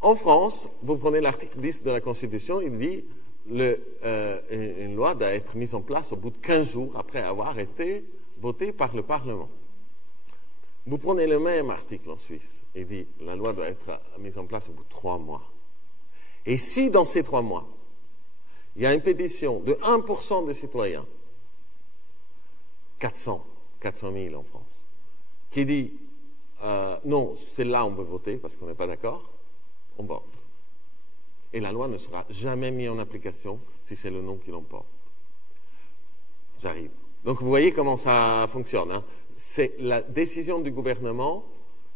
En France, vous prenez l'article 10 de la Constitution, il dit une loi doit être mise en place au bout de 15 jours après avoir été votée par le Parlement. Vous prenez le même article en Suisse, il dit la loi doit être mise en place au bout de 3 mois. Et si dans ces 3 mois, il y a une pétition de 1% des citoyens, 400 000 en France, qui dit non, celle-là on veut voter parce qu'on n'est pas d'accord, on vote. Et la loi ne sera jamais mise en application si c'est le non qui l'emporte. J'arrive. Donc vous voyez comment ça fonctionne, hein. C'est la décision du gouvernement,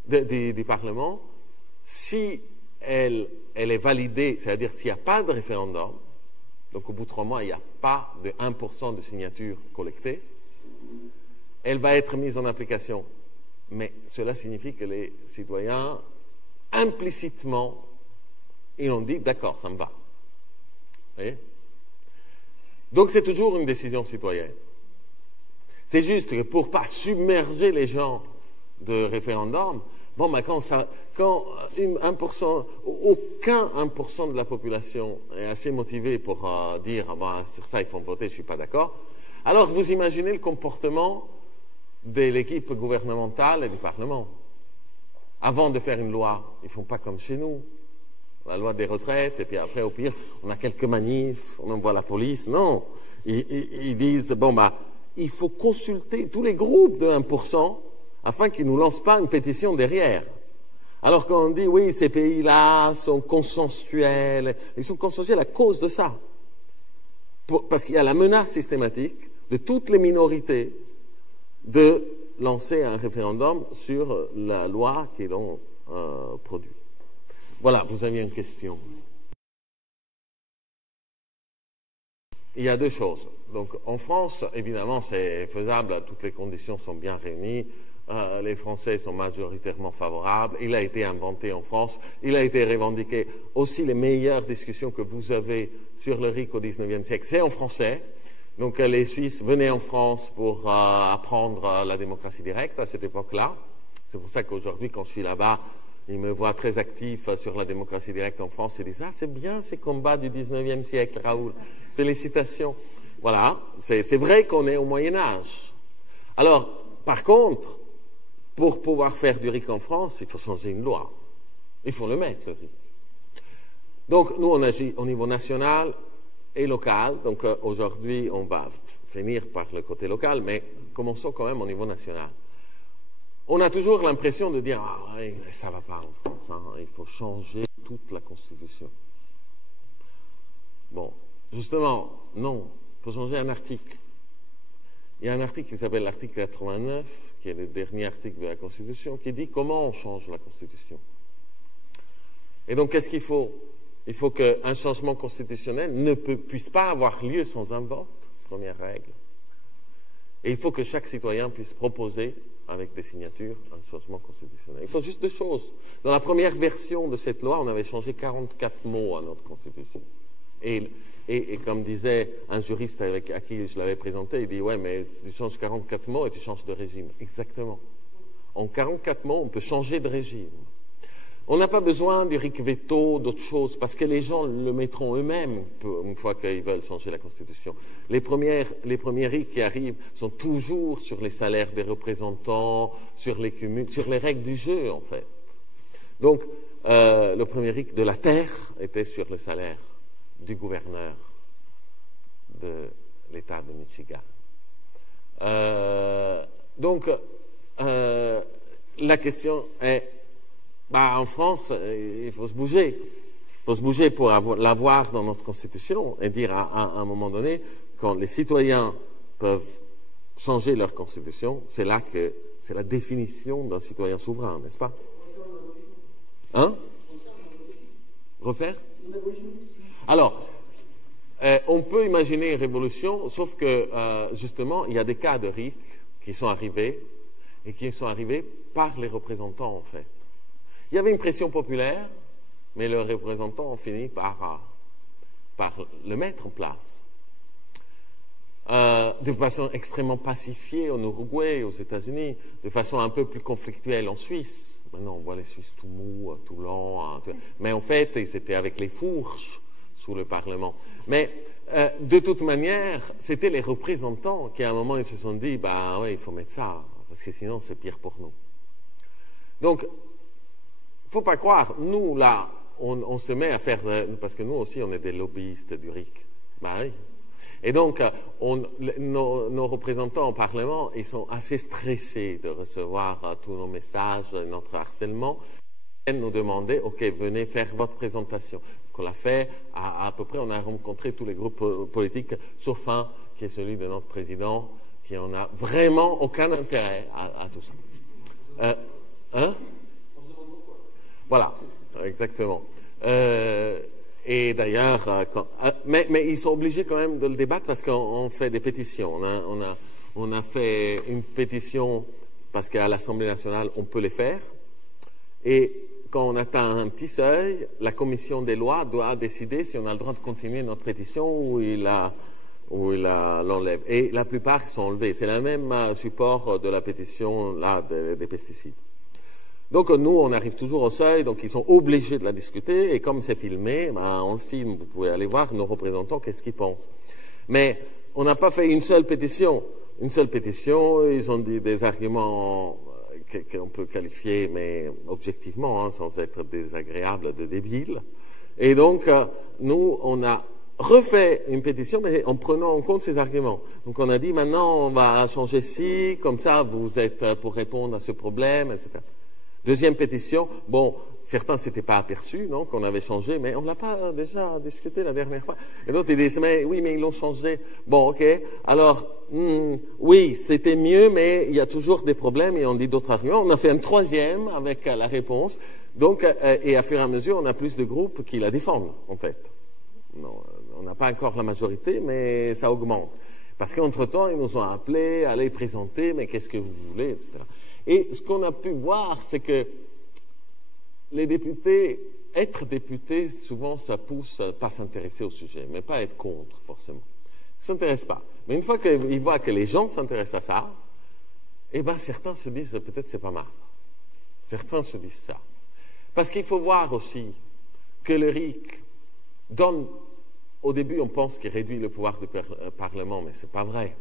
du Parlement, si elle est validée, c'est-à-dire s'il n'y a pas de référendum, donc au bout de 3 mois, il n'y a pas de 1% de signatures collectées, elle va être mise en application. Mais cela signifie que les citoyens, implicitement, ils ont dit, d'accord, ça me va. Vous voyez? Donc c'est toujours une décision citoyenne. C'est juste que pour ne pas submerger les gens de référendum, Bon, mais quand 1%, aucun 1% de la population est assez motivé pour dire sur ça il faut voter, je ne suis pas d'accord, alors vous imaginez le comportement de l'équipe gouvernementale et du Parlement. Avant de faire une loi, ils ne font pas comme chez nous, la loi des retraites, et puis après, au pire, on a quelques manifs, on envoie la police. Non, ils disent, bon, il faut consulter tous les groupes de 1% afin qu'ils ne nous lancent pas une pétition derrière. Alors quand on dit, oui, ces pays-là sont consensuels, ils sont consensuels à cause de ça. Parce qu'il y a la menace systématique de toutes les minorités de lancer un référendum sur la loi qu'ils ont produite. Voilà, vous aviez une question. Il y a deux choses. Donc, en France, évidemment, c'est faisable, toutes les conditions sont bien réunies. Les Français sont majoritairement favorables. Il a été inventé en France. Il a été revendiqué. Aussi, les meilleures discussions que vous avez sur le RIC au XIXe siècle, c'est en français. Donc, les Suisses venaient en France pour apprendre la démocratie directe à cette époque-là. C'est pour ça qu'aujourd'hui, quand je suis là-bas, ils me voient très actif sur la démocratie directe en France. Ils disent, c'est bien ces combats du XIXe siècle, Raoul. Félicitations. Voilà, c'est vrai qu'on est au Moyen-Âge. Alors, par contre, pour pouvoir faire du RIC en France, il faut changer une loi. Il faut le mettre, le RIC. Donc, nous, on agit au niveau national et local. Donc, aujourd'hui, on va finir par le côté local, mais commençons quand même au niveau national. On a toujours l'impression de dire, ça ne va pas en France, hein, il faut changer toute la Constitution. Bon, justement, non, il faut changer un article. Il y a un article qui s'appelle l'article 89, qui est le dernier article de la Constitution, qui dit comment on change la Constitution. Et donc, qu'est-ce qu'il faut? Il faut qu'un changement constitutionnel ne puisse pas avoir lieu sans un vote, première règle. Et il faut que chaque citoyen puisse proposer, avec des signatures, un changement constitutionnel. Il faut juste deux choses. Dans la première version de cette loi, on avait changé 44 mots à notre Constitution. Et comme disait un juriste à qui je l'avais présenté, il dit, ouais, mais tu changes 44 mots et tu changes de régime. Exactement. En 44 mots, on peut changer de régime. On n'a pas besoin du RIC veto, d'autres choses, parce que les gens le mettront eux-mêmes une fois qu'ils veulent changer la Constitution. Les premiers RIC qui arrivent sont toujours sur les salaires des représentants, sur les cumuls, sur les règles du jeu, en fait. Donc, le premier RIC de la Terre était sur le salaire du gouverneur de l'État de Michigan. Donc, la question est, en France, il faut se bouger. Il faut se bouger pour l'avoir dans notre Constitution et dire à un moment donné, quand les citoyens peuvent changer leur Constitution, c'est là que c'est la définition d'un citoyen souverain, n'est-ce pas? Hein? Refaire? Alors, on peut imaginer une révolution, sauf que, justement, il y a des cas de RIC qui sont arrivés, et qui sont arrivés par les représentants, en fait. Il y avait une pression populaire, mais les représentants ont fini par le mettre en place. De façon extrêmement pacifiée en Uruguay, aux États-Unis, de façon un peu plus conflictuelle en Suisse. Maintenant, on voit les Suisses tout mous, tout lents. Mais en fait, ils étaient avec les fourches sous le Parlement. Mais de toute manière, c'était les représentants qui, à un moment, ils se sont dit, ouais, il faut mettre ça, parce que sinon, c'est pire pour nous. Donc, il ne faut pas croire, nous, là, on se met à faire, parce que nous aussi, on est des lobbyistes du RIC. Oui. Et donc, nos représentants au Parlement, ils sont assez stressés de recevoir tous nos messages, notre harcèlement, et nous demander, OK, venez faire votre présentation. Donc, on l'a fait, à peu près, on a rencontré tous les groupes politiques, sauf un, qui est celui de notre président, qui en a vraiment aucun intérêt à tout ça. Voilà, exactement. Et d'ailleurs, mais ils sont obligés quand même de le débattre parce qu'on fait des pétitions. On a fait une pétition parce qu'à l'Assemblée nationale, on peut les faire. Et quand on atteint un petit seuil, la commission des lois doit décider si on a le droit de continuer notre pétition ou il l'enlève. Et la plupart sont enlevés. C'est le même support de la pétition là, des pesticides. Donc nous, on arrive toujours au seuil, donc ils sont obligés de la discuter, et comme c'est filmé, ben, on le filme, vous pouvez aller voir nos représentants, qu'est-ce qu'ils pensent. Mais on n'a pas fait une seule pétition. Une seule pétition, ils ont dit des arguments qu'on peut qualifier, mais objectivement, hein, sans être désagréables, de débiles. Et donc, nous, on a refait une pétition, mais en prenant en compte ces arguments. Donc on a dit, maintenant, on va changer ci, comme ça, vous êtes pour répondre à ce problème, etc. Deuxième pétition, bon, certains ne s'étaient pas aperçus, non, qu'on avait changé, mais on ne l'a pas déjà discuté la dernière fois. Et d'autres, ils disent, mais oui, mais ils l'ont changé. Bon, ok, alors, oui, c'était mieux, mais il y a toujours des problèmes, et on dit d'autres arguments. On a fait un troisième avec la réponse, donc, et à fur et à mesure, on a plus de groupes qui la défendent, en fait. Non, on n'a pas encore la majorité, mais ça augmente. Parce qu'entre-temps, ils nous ont appelés, allez présenter, mais qu'est-ce que vous voulez, etc. Et ce qu'on a pu voir, c'est que les députés, être député, souvent ça pousse à ne pas s'intéresser au sujet, mais pas être contre, forcément. Ils ne s'intéressent pas. Mais une fois qu'ils voient que les gens s'intéressent à ça, eh bien certains se disent, peut-être c'est pas mal. Certains se disent ça. Parce qu'il faut voir aussi que le RIC donne, au début on pense qu'il réduit le pouvoir du Parlement, mais ce n'est pas vrai.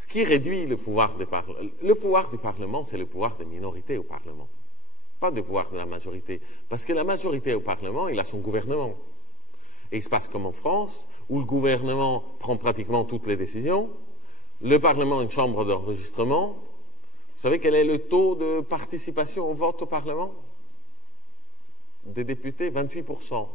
Ce qui réduit le pouvoir du Parlement, c'est le pouvoir des minorités au Parlement, pas le pouvoir de la majorité. Parce que la majorité au Parlement, il a son gouvernement. Et il se passe comme en France, où le gouvernement prend pratiquement toutes les décisions, le Parlement est une chambre d'enregistrement. Vous savez quel est le taux de participation au vote au Parlement des députés? 28%.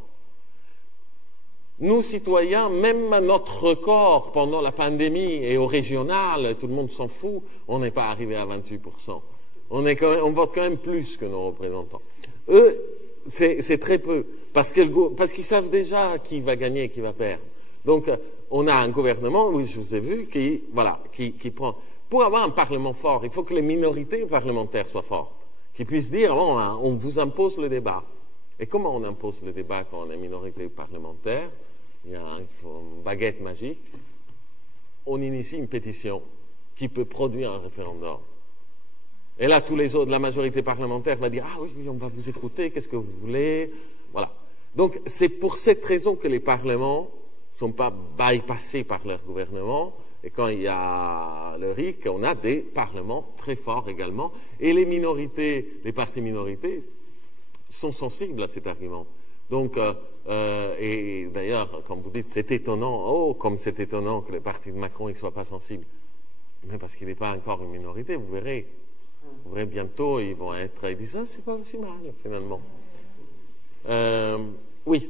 Nous, citoyens, même à notre record pendant la pandémie et au régional, tout le monde s'en fout, on n'est pas arrivé à 28%. On vote quand même plus que nos représentants. Eux, c'est très peu, parce qu'ils savent déjà qui va gagner et qui va perdre. Donc, on a un gouvernement, oui, je vous ai vu, qui prend... Pour avoir un Parlement fort, il faut que les minorités parlementaires soient fortes, qui puissent dire, bon, on vous impose le débat. Et comment on impose le débat quand on est minorité parlementaire? Il y a une baguette magique. On initie une pétition qui peut produire un référendum. Et là, tous les autres, la majorité parlementaire va dire, ah oui, on va vous écouter, qu'est-ce que vous voulez? Voilà. Donc, c'est pour cette raison que les parlements ne sont pas bypassés par leur gouvernement. Et quand il y a le RIC, on a des parlements très forts également. Et les minorités, les partis minorités, sont sensibles à cet argument. Donc, et d'ailleurs, comme vous dites, c'est étonnant, oh, comme c'est étonnant que le parti de Macron ne soit pas sensible. Mais parce qu'il n'est pas encore une minorité, vous verrez. Vous verrez bientôt, ils vont être, ils disent, ah, c'est pas aussi mal, finalement. Oui.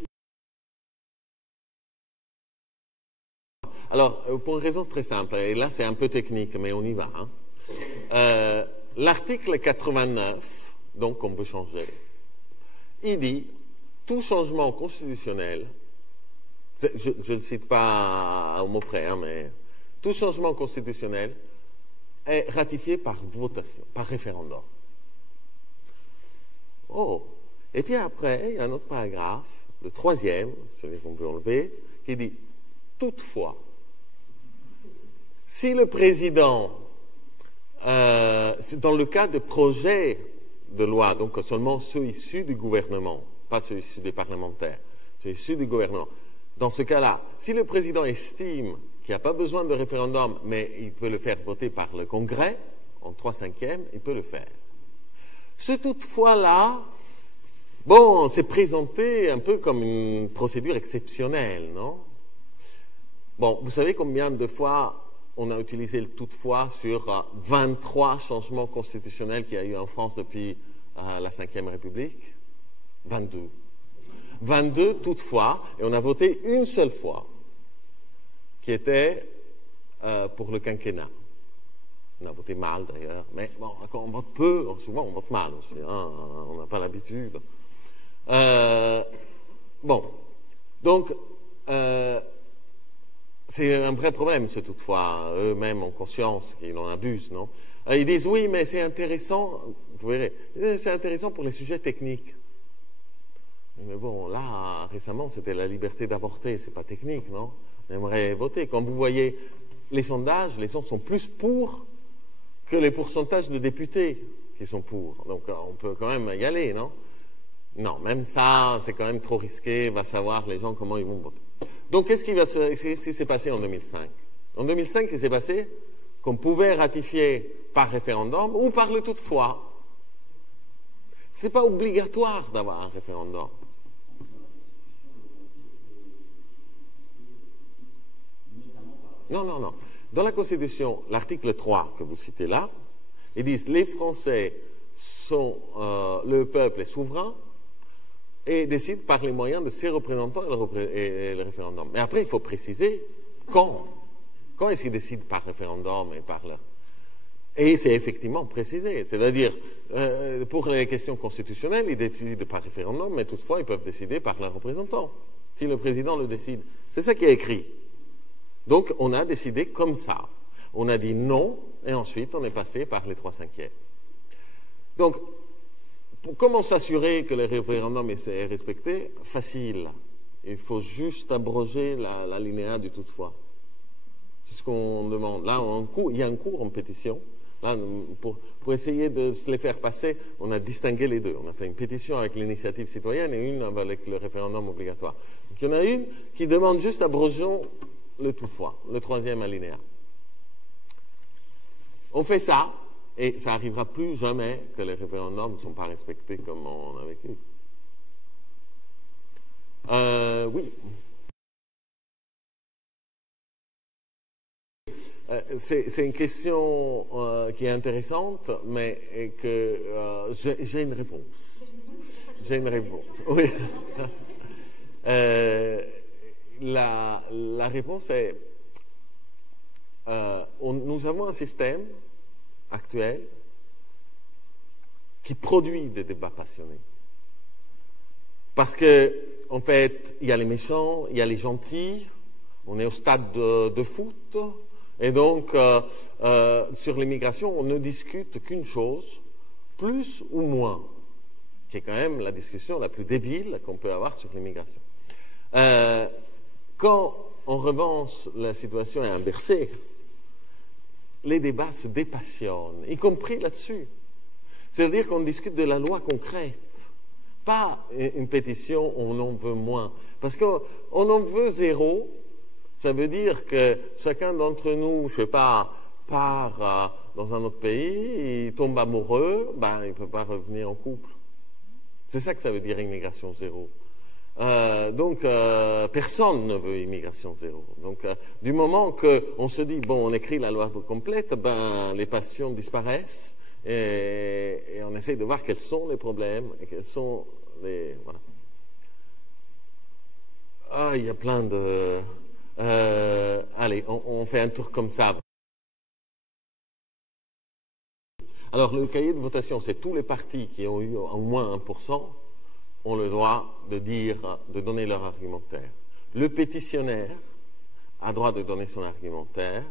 Alors, pour une raison très simple, et là c'est un peu technique, mais on y va. Hein. L'article 89, donc on veut changer, il dit, tout changement constitutionnel, je ne cite pas au mot près, hein, mais tout changement constitutionnel est ratifié par votation, par référendum. Oh, et puis après, il y a un autre paragraphe, le troisième, celui qu'on peut enlever, qui dit, toutefois, si le président, dans le cas de projets de loi, donc seulement ceux issus du gouvernement, pas ceux issus des parlementaires, ceux issus du gouvernement, dans ce cas-là, si le président estime qu'il n'y a pas besoin de référendum, mais il peut le faire voter par le Congrès, en 3/5, il peut le faire. Ce toutefois-là, bon, c'est présenté un peu comme une procédure exceptionnelle, non? Bon, vous savez combien de fois on a utilisé le toutefois sur 23 changements constitutionnels qu'il y a eu en France depuis la Ve République? 22. 22 toutefois, et on a voté une seule fois, qui était pour le quinquennat. On a voté mal d'ailleurs, mais bon, quand on vote peu, souvent on vote mal aussi, hein, on n'a pas l'habitude. Bon, donc, c'est un vrai problème, ce toutefois. Eux-mêmes ont conscience qu'ils en abusent, non? Ils disent, oui, mais c'est intéressant, vous verrez, c'est intéressant pour les sujets techniques. Mais bon, là, récemment, c'était la liberté d'avorter, c'est pas technique, non? On aimerait voter. Quand vous voyez les sondages, les gens sont plus pour que les pourcentages de députés. qui sont pour. Donc on peut quand même y aller, non? Non, même ça, c'est quand même trop risqué, va savoir les gens comment ils vont voter. Donc qu'est-ce qui s'est passé en 2005? En 2005, il s'est passé qu'on pouvait ratifier par référendum ou par le toutefois. Ce n'est pas obligatoire d'avoir un référendum. Non, non, non. Dans la Constitution, l'article 3 que vous citez là, ils disent les Français sont, le peuple est souverain et décide par les moyens de ses représentants et le référendum. Mais après, il faut préciser quand. Quand est-ce qu'ils décident par référendum et par leur... Et c'est effectivement précisé. C'est-à-dire, pour les questions constitutionnelles, ils décident par référendum, mais toutefois, ils peuvent décider par leurs représentants, si le président le décide. C'est ça qui est écrit. Donc, on a décidé comme ça. On a dit non, et ensuite, on est passé par les 3/5. Donc, comment s'assurer que le référendum est respecté? Facile. Il faut juste abroger l'alinéa du toutefois. C'est ce qu'on demande. Là, il y a un cours en pétition. Là, pour essayer de se les faire passer, on a distingué les deux. On a fait une pétition avec l'initiative citoyenne et une avec le référendum obligatoire. Donc, il y en a une qui demande juste abrogeons le toutefois, le 3e alinéa. On fait ça, et ça n'arrivera plus jamais que les référendums ne sont pas respectés comme on a vécu. Oui. C'est une question qui est intéressante, mais que j'ai une réponse. J'ai une réponse. Oui. La réponse est nous avons un système actuel qui produit des débats passionnés. Parce que, en fait, il y a les méchants, il y a les gentils, on est au stade de foot, et donc, sur l'immigration, on ne discute qu'une chose, plus ou moins, qui est quand même la discussion la plus débile qu'on peut avoir sur l'immigration. Quand, en revanche, la situation est inversée, les débats se dépassionnent, y compris là-dessus. C'est-à-dire qu'on discute de la loi concrète, pas une pétition, on en veut moins. Parce qu'on en veut 0, ça veut dire que chacun d'entre nous, je ne sais pas, part dans un autre pays, il tombe amoureux, ben, il ne peut pas revenir en couple. C'est ça que ça veut dire immigration 0. Donc, personne ne veut immigration 0. Donc, du moment qu'on se dit, bon, on écrit la loi complète, ben, les passions disparaissent et on essaye de voir quels sont les problèmes et quels sont les... Voilà. Ah, il y a plein de... allez, on fait un tour comme ça. Alors, le cahier de votation, c'est tous les partis qui ont eu au moins 1%. ont le droit de donner leur argumentaire. Le pétitionnaire a droit de donner son argumentaire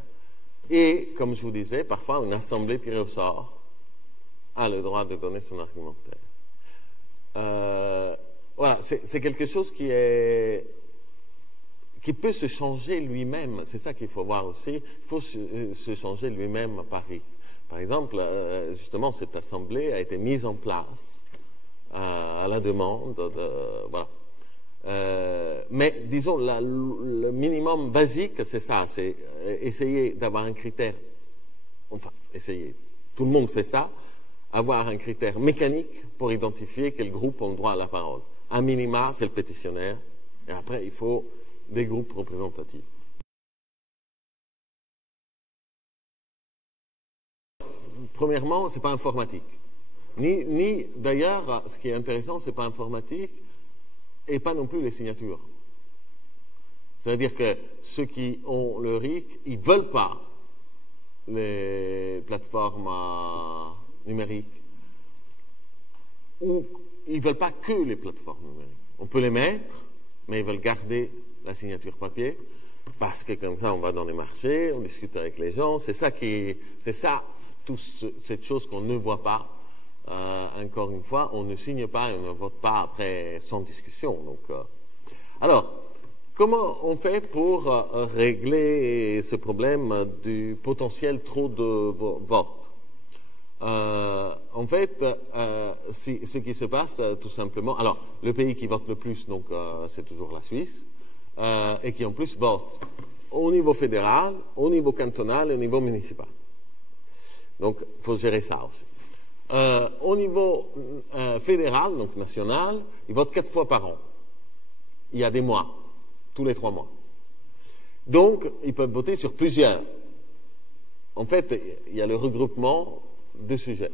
et, comme je vous disais, parfois une assemblée tirée au sort a le droit de donner son argumentaire. Voilà, c'est quelque chose qui peut se changer lui-même. C'est ça qu'il faut voir aussi. Il faut se changer lui-même à Paris. Par exemple, justement, cette assemblée a été mise en place à la demande voilà. Mais disons, le minimum basique, c'est ça, c'est essayer d'avoir un critère, enfin, essayer, tout le monde fait ça, avoir un critère mécanique pour identifier quel groupe ont le droit à la parole. Un minima, c'est le pétitionnaire, et après, il faut des groupes représentatifs. Premièrement, c'est pas informatique. Ni d'ailleurs, ce qui est intéressant, c'est pas informatique et pas non plus les signatures. C'est-à-dire que ceux qui ont le RIC, ils ne veulent pas les plateformes numériques ou ils ne veulent pas que les plateformes numériques. On peut les mettre, mais ils veulent garder la signature papier parce que comme ça, on va dans les marchés, on discute avec les gens. C'est ça, toute cette chose qu'on ne voit pas. Encore une fois, on ne signe pas et on ne vote pas après sans discussion. Donc, alors, comment on fait pour régler ce problème du potentiel trop de votes? en fait, ce qui se passe, tout simplement, alors, le pays qui vote le plus, donc, c'est toujours la Suisse, et qui en plus vote au niveau fédéral, au niveau cantonal et au niveau municipal. Donc, il faut gérer ça aussi. Au niveau fédéral, donc national, ils votent 4 fois par an. Il y a des mois, tous les 3 mois. Donc, ils peuvent voter sur plusieurs. En fait, il y a le regroupement de sujets.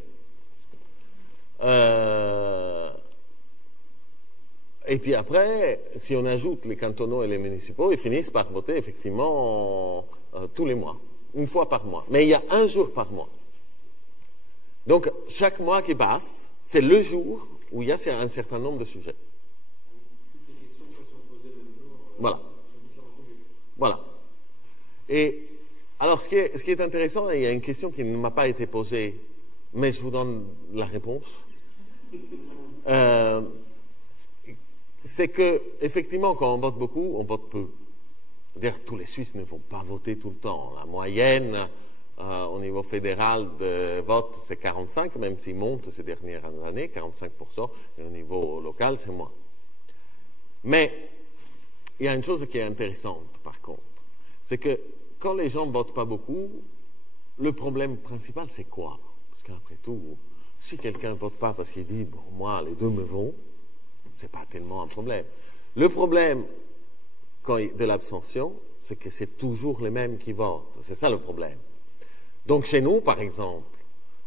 Et puis après, si on ajoute les cantonaux et les municipaux, ils finissent par voter effectivement tous les mois, une fois par mois. Mais il y a un jour par mois. Donc, chaque mois qui passe, c'est le jour où il y a un certain nombre de sujets. Voilà. Voilà. Et alors, ce qui est intéressant, il y a une question qui ne m'a pas été posée, mais je vous donne la réponse. C'est que, effectivement, quand on vote beaucoup, on vote peu. C'est-à-dire que tous les Suisses ne vont pas voter tout le temps. La moyenne au niveau fédéral de vote, c'est 45, même s'il monte ces dernières années, 45%, et au niveau local, c'est moins. Mais il y a une chose qui est intéressante, par contre, c'est que quand les gens ne votent pas beaucoup, le problème principal, c'est quoi? Parce qu'après tout, si quelqu'un ne vote pas parce qu'il dit, bon, moi, les deux me vont, c'est pas tellement un problème. Le problème de l'abstention, c'est que c'est toujours les mêmes qui votent. C'est ça le problème. Donc chez nous, par exemple,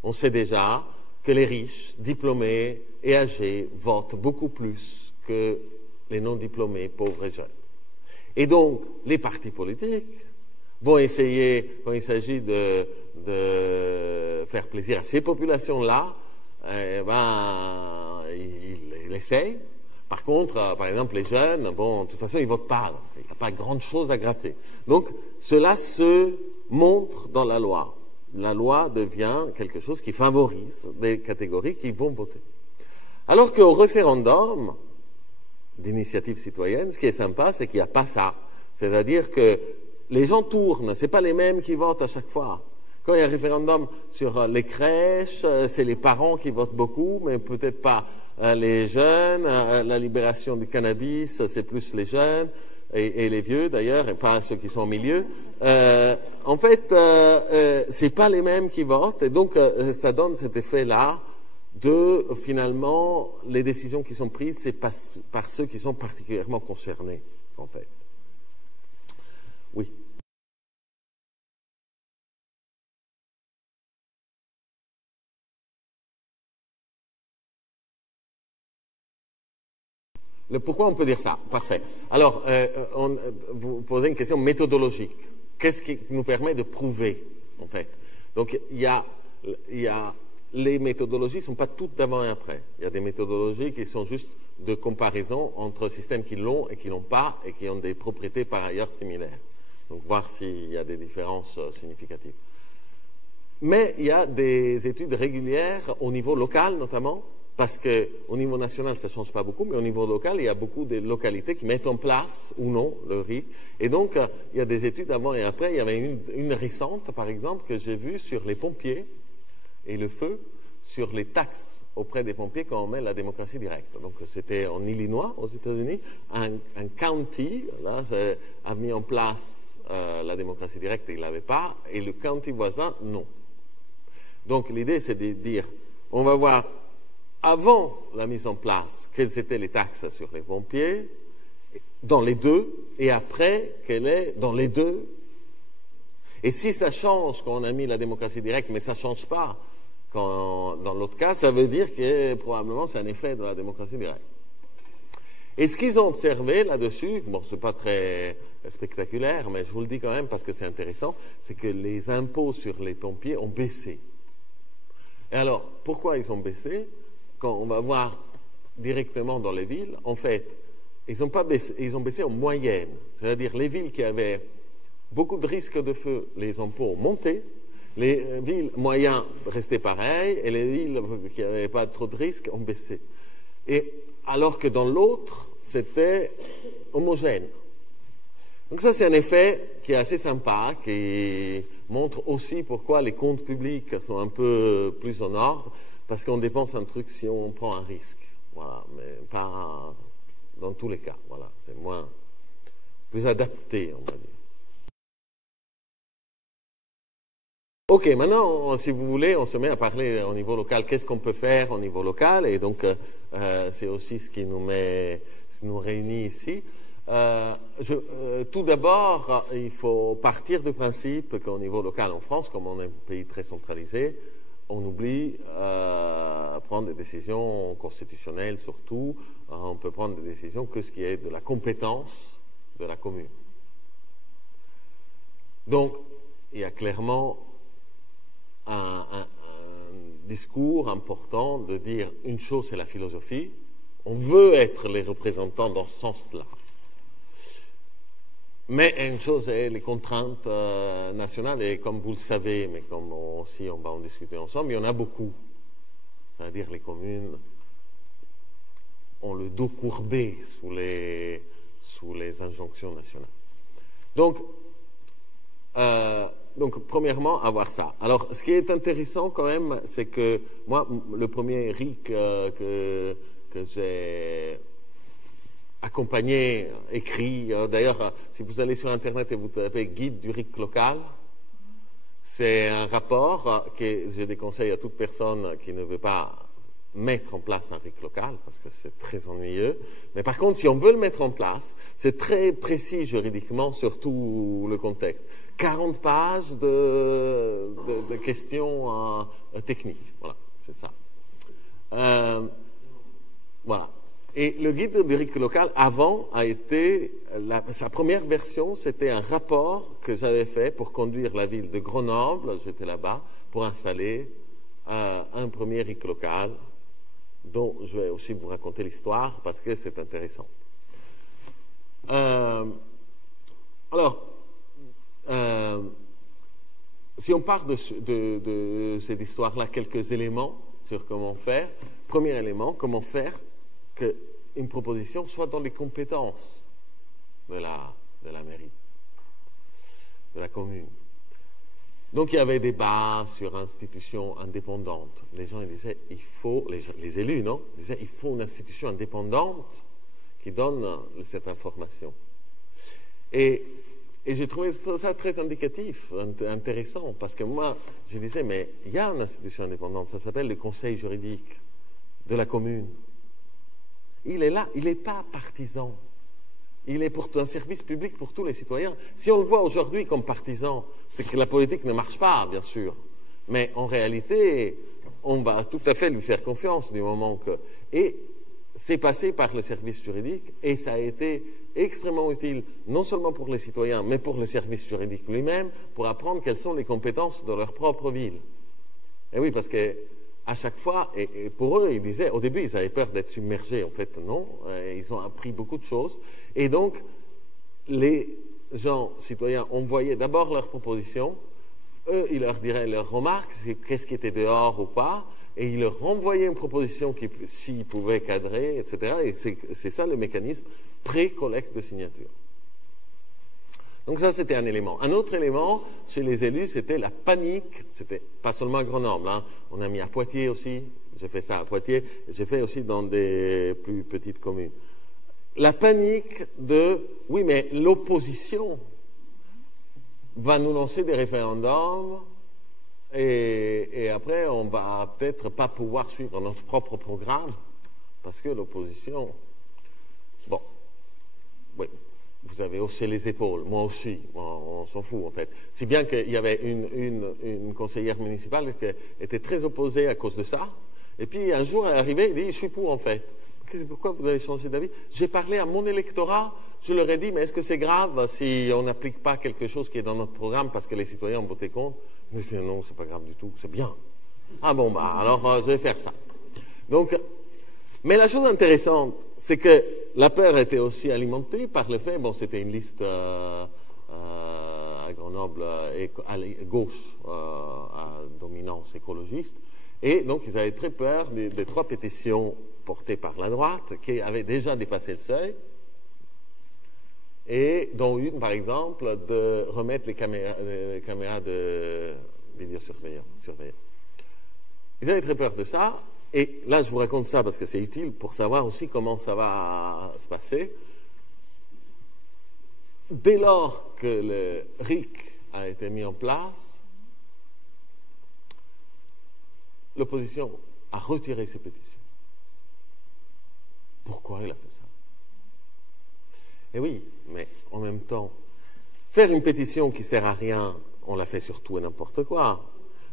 on sait déjà que les riches, diplômés et âgés votent beaucoup plus que les non-diplômés, pauvres et jeunes. Et donc, les partis politiques vont essayer, quand il s'agit de faire plaisir à ces populations-là, ils essayent. Par contre, par exemple, les jeunes, bon, de toute façon, ils ne votent pas. Il n'y a pas grand-chose à gratter. Donc, cela se montre dans la loi. La loi devient quelque chose qui favorise des catégories qui vont voter. Alors qu'au référendum d'initiative citoyenne, ce qui est sympa, c'est qu'il n'y a pas ça. C'est-à-dire que les gens tournent, ce n'est pas les mêmes qui votent à chaque fois. Quand il y a un référendum sur les crèches, c'est les parents qui votent beaucoup, mais peut-être pas les jeunes. La libération du cannabis, c'est plus les jeunes et les vieux d'ailleurs, et pas ceux qui sont au milieu. En fait, c'est pas les mêmes qui votent, et donc ça donne cet effet-là de finalement les décisions qui sont prises, c'est par ceux qui sont particulièrement concernés, en fait. Oui. Pourquoi on peut dire ça? Parfait. Alors, vous posez une question méthodologique. Qu'est-ce qui nous permet de prouver, en fait? Donc, il y a les méthodologies ne sont pas toutes d'avant et après. Il y a des méthodologies qui sont juste de comparaison entre systèmes qui l'ont et qui l'ont pas, et qui ont des propriétés par ailleurs similaires. Donc, voir s'il y a des différences significatives. Mais il y a des études régulières au niveau local, notamment, parce qu'au niveau national, ça ne change pas beaucoup, mais au niveau local, il y a beaucoup de localités qui mettent en place ou non le RIC. Et donc, il y a des études avant et après. Il y avait une récente, par exemple, que j'ai vue sur les pompiers et le feu, sur les taxes auprès des pompiers quand on met la démocratie directe. Donc, c'était en Illinois, aux États-Unis. Un county là, a mis en place la démocratie directe et il ne l'avait pas, et le county voisin, non. Donc, l'idée, c'est de dire, on va voir avant la mise en place, quelles étaient les taxes sur les pompiers, dans les deux, et après, quelle est dans les deux. Et si ça change quand on a mis la démocratie directe, mais ça ne change pas dans l'autre cas, ça veut dire que probablement c'est un effet de la démocratie directe. Et ce qu'ils ont observé là-dessus, bon, c'est pas très spectaculaire, mais je vous le dis quand même parce que c'est intéressant, c'est que les impôts sur les pompiers ont baissé. Et alors, pourquoi ils ont baissé? Quand on va voir directement dans les villes, en fait, ils n'ont pas baissé, ils ont baissé en moyenne. C'est-à-dire les villes qui avaient beaucoup de risques de feu, les impôts ont monté, les villes moyennes restaient pareilles, et les villes qui n'avaient pas trop de risques ont baissé. Et alors que dans l'autre, c'était homogène. Donc ça, c'est un effet qui est assez sympa, qui montre aussi pourquoi les comptes publics sont un peu plus en ordre, parce qu'on dépense un truc si on prend un risque. Voilà, mais pas dans tous les cas. Voilà, c'est moins, plus adapté, on va dire. Ok, maintenant, si vous voulez, on se met à parler au niveau local. Qu'est-ce qu'on peut faire au niveau local? Et donc, c'est aussi ce qui nous réunit ici. Tout d'abord, il faut partir du principe qu'au niveau local en France, comme on est un pays très centralisé, on oublie prendre des décisions constitutionnelles surtout. On peut prendre des décisions que ce qui est de la compétence de la commune. Donc, il y a clairement un discours important de dire une chose, c'est la philosophie. On veut être les représentants dans ce sens-là. Mais une chose est les contraintes nationales, et comme vous le savez, mais comme aussi on va en discuter ensemble, il y en a beaucoup. C'est-à-dire les communes ont le dos courbé sous les injonctions nationales. Donc, premièrement, avoir ça. Alors, ce qui est intéressant quand même, c'est que moi, le premier RIC que j'ai accompagné, écrit, d'ailleurs, si vous allez sur Internet et vous tapez guide du RIC local, c'est un rapport que je déconseille à toute personne qui ne veut pas mettre en place un RIC local, parce que c'est très ennuyeux. Mais par contre, si on veut le mettre en place, c'est très précis juridiquement sur tout le contexte. 40 pages de questions techniques. Voilà, c'est ça. Voilà. Et le guide du RIC local, avant, a été, sa première version, c'était un rapport que j'avais fait pour conduire la ville de Grenoble, j'étais là-bas, pour installer un premier RIC local, dont je vais aussi vous raconter l'histoire, parce que c'est intéressant. Si on part de cette histoire-là, quelques éléments sur comment faire. Premier élément, comment faire qu'une proposition soit dans les compétences de la mairie, de la commune. Donc il y avait des débats sur institutions indépendantes. Les gens ils disaient, les élus, non, ils disaient, il faut une institution indépendante qui donne cette information. Et j'ai trouvé ça très indicatif, intéressant, parce que moi, je disais, mais il y a une institution indépendante, ça s'appelle le conseil juridique de la commune. Il est là, il n'est pas partisan. Il est un service public pour tous les citoyens. Si on le voit aujourd'hui comme partisan, c'est que la politique ne marche pas, bien sûr. Mais en réalité, on va tout à fait lui faire confiance du moment que... Et c'est passé par le service juridique et ça a été extrêmement utile, non seulement pour les citoyens, mais pour le service juridique lui-même, pour apprendre quelles sont les compétences de leur propre ville. Et oui, parce que à chaque fois, et pour eux, ils disaient, au début, ils avaient peur d'être submergés. En fait, non. Ils ont appris beaucoup de choses. Et donc, les gens, citoyens, envoyaient d'abord leurs propositions. Eux, ils leur diraient leurs remarques, qu'est-ce qui était dehors ou pas. Et ils leur renvoyaient une proposition qui, s'ils pouvaient cadrer, etc. Et c'est ça le mécanisme pré-collecte de signature. Donc ça, c'était un élément. Un autre élément, chez les élus, c'était la panique. C'était pas seulement à Grenoble, hein. On a mis à Poitiers aussi. J'ai fait ça à Poitiers. J'ai fait aussi dans des plus petites communes. La panique de, oui, mais l'opposition va nous lancer des référendums et après, on va peut-être pas pouvoir suivre notre propre programme parce que l'opposition... Bon, oui. Vous avez haussé les épaules, moi aussi, on s'en fout en fait. Si bien qu'il y avait une conseillère municipale qui était très opposée à cause de ça, et puis un jour elle est arrivée, elle dit, je suis pour en fait. Pourquoi vous avez changé d'avis? J'ai parlé à mon électorat, je leur ai dit, mais est-ce que c'est grave si on n'applique pas quelque chose qui est dans notre programme parce que les citoyens ont voté contre? Mais non, c'est pas grave du tout, c'est bien. Ah bon, bah alors je vais faire ça. Donc, mais la chose intéressante, c'est que la peur était aussi alimentée par le fait, bon, c'était une liste à Grenoble à gauche, à dominance écologiste, et donc ils avaient très peur des 3 pétitions portées par la droite qui avaient déjà dépassé le seuil, et dont une, par exemple, de remettre les caméras de vidéosurveillance. Ils avaient très peur de ça, et là, je vous raconte ça parce que c'est utile pour savoir aussi comment ça va se passer. Dès lors que le RIC a été mis en place, l'opposition a retiré ses pétitions. Pourquoi il a fait ça? Eh oui, mais en même temps, faire une pétition qui ne sert à rien, on la fait sur tout et n'importe quoi.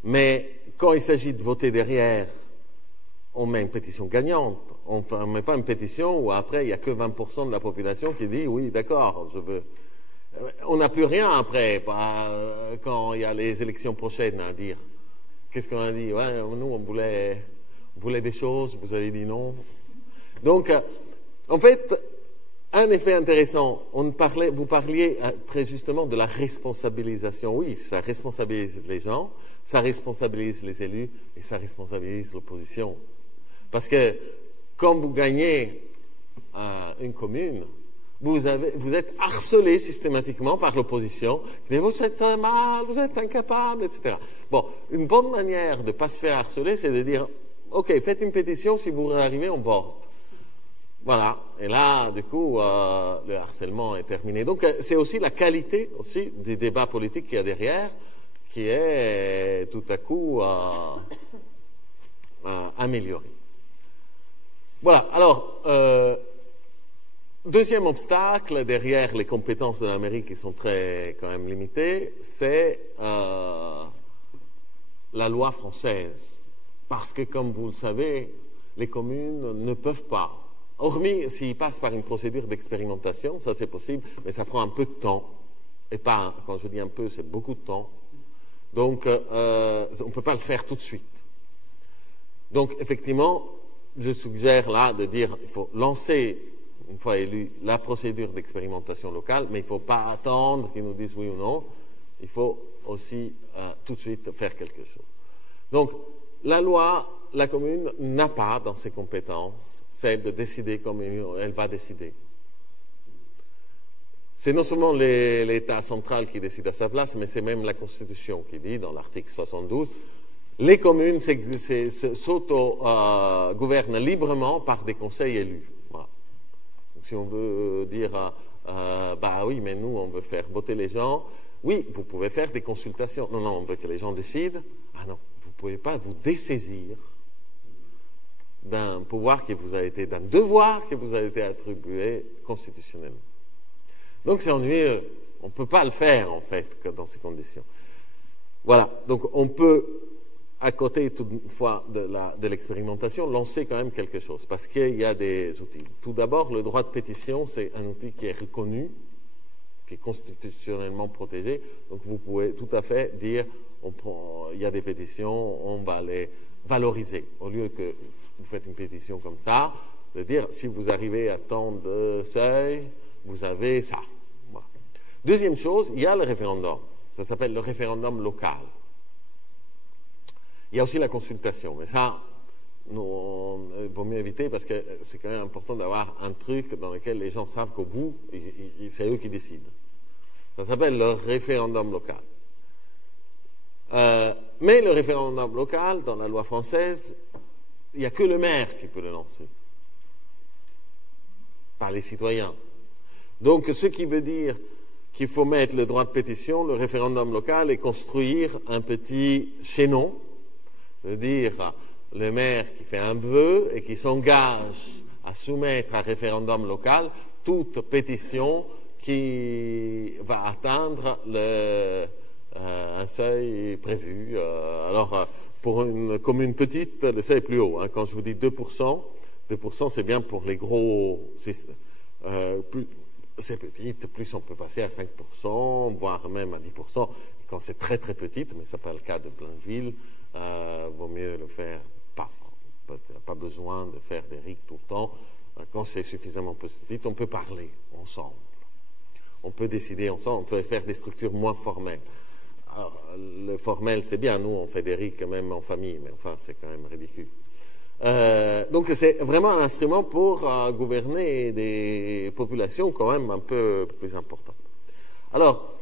Mais quand il s'agit de voter derrière, on met une pétition gagnante. On ne met pas une pétition où après, il n'y a que 20% de la population qui dit « oui, d'accord, je veux ». On n'a plus rien après, quand il y a les élections prochaines à dire. Qu'est-ce qu'on a dit? Ouais, nous, on voulait des choses, vous avez dit non. Donc, en fait, un effet intéressant, vous parliez très justement de la responsabilisation. Oui, ça responsabilise les gens, ça responsabilise les élus et ça responsabilise l'opposition. Parce que quand vous gagnez une commune, vous êtes harcelé systématiquement par l'opposition, vous êtes mal, vous êtes incapable, etc. Bon, une bonne manière de ne pas se faire harceler, c'est de dire, ok, faites une pétition, si vous arrivez, on vote. Voilà, et là, du coup, le harcèlement est terminé. Donc, c'est aussi la qualité aussi du débat politique qu'il y a derrière, qui est tout à coup améliorée. Voilà, alors, deuxième obstacle, derrière les compétences de l'Amérique qui sont très quand même limitées, c'est la loi française. Parce que, comme vous le savez, les communes ne peuvent pas, hormis s'ils passent par une procédure d'expérimentation, ça c'est possible, mais ça prend un peu de temps. Et pas, quand je dis un peu, c'est beaucoup de temps. Donc, on ne peut pas le faire tout de suite. Donc, effectivement, je suggère là de dire qu'il faut lancer, une fois élu, la procédure d'expérimentation locale, mais il ne faut pas attendre qu'ils nous disent oui ou non. Il faut aussi tout de suite faire quelque chose. Donc, la loi, la commune n'a pas dans ses compétences celle de décider comme elle va décider. C'est non seulement l'État central qui décide à sa place, mais c'est même la Constitution qui dit, dans l'article 72, les communes s'auto-gouvernent librement par des conseils élus. Voilà. Donc, si on veut dire, bah oui, mais nous, on veut faire voter les gens, oui, vous pouvez faire des consultations. Non, on veut que les gens décident. Ah non, vous ne pouvez pas vous dessaisir d'un pouvoir qui vous a été, d'un devoir qui vous a été attribué constitutionnellement. Donc c'est ennuyeux. On ne peut pas le faire, en fait, que dans ces conditions. Voilà. Donc on peut, à côté toutefois de l'expérimentation, lancer quand même quelque chose, parce qu'il y a des outils. Tout d'abord, le droit de pétition, c'est un outil qui est reconnu, qui est constitutionnellement protégé. Donc vous pouvez tout à fait dire, il y a des pétitions, on va les valoriser. Au lieu que vous faites une pétition comme ça, de dire, si vous arrivez à tant de seuil, vous avez ça. Voilà. Deuxième chose, il y a le référendum. Ça s'appelle le référendum local. Il y a aussi la consultation, mais ça, il vaut mieux éviter parce que c'est quand même important d'avoir un truc dans lequel les gens savent qu'au bout, c'est eux qui décident. Ça s'appelle le référendum local. Mais le référendum local, dans la loi française, il n'y a que le maire qui peut le lancer, pas les citoyens. Donc, ce qui veut dire qu'il faut mettre le droit de pétition, le référendum local, et construire un petit chaînon, de dire le maire qui fait un vœu et qui s'engage à soumettre à référendum local toute pétition qui va atteindre un seuil prévu. Alors, pour une commune petite, le seuil est plus haut. Quand je vous dis 2%, 2% c'est bien pour les gros. Plus c'est petite, plus on peut passer à 5%, voire même à 10%. Quand c'est très très petite, mais ce n'est pas le cas de plein de villes, vaut mieux le faire pas. Pas besoin de faire des RIC tout le temps. Quand c'est suffisamment petit, on peut parler ensemble. On peut décider ensemble, on peut faire des structures moins formelles. Alors, le formel, c'est bien, nous, on fait des RIC même en famille, mais enfin, c'est quand même ridicule. Donc c'est vraiment un instrument pour gouverner des populations quand même un peu plus importantes. Alors,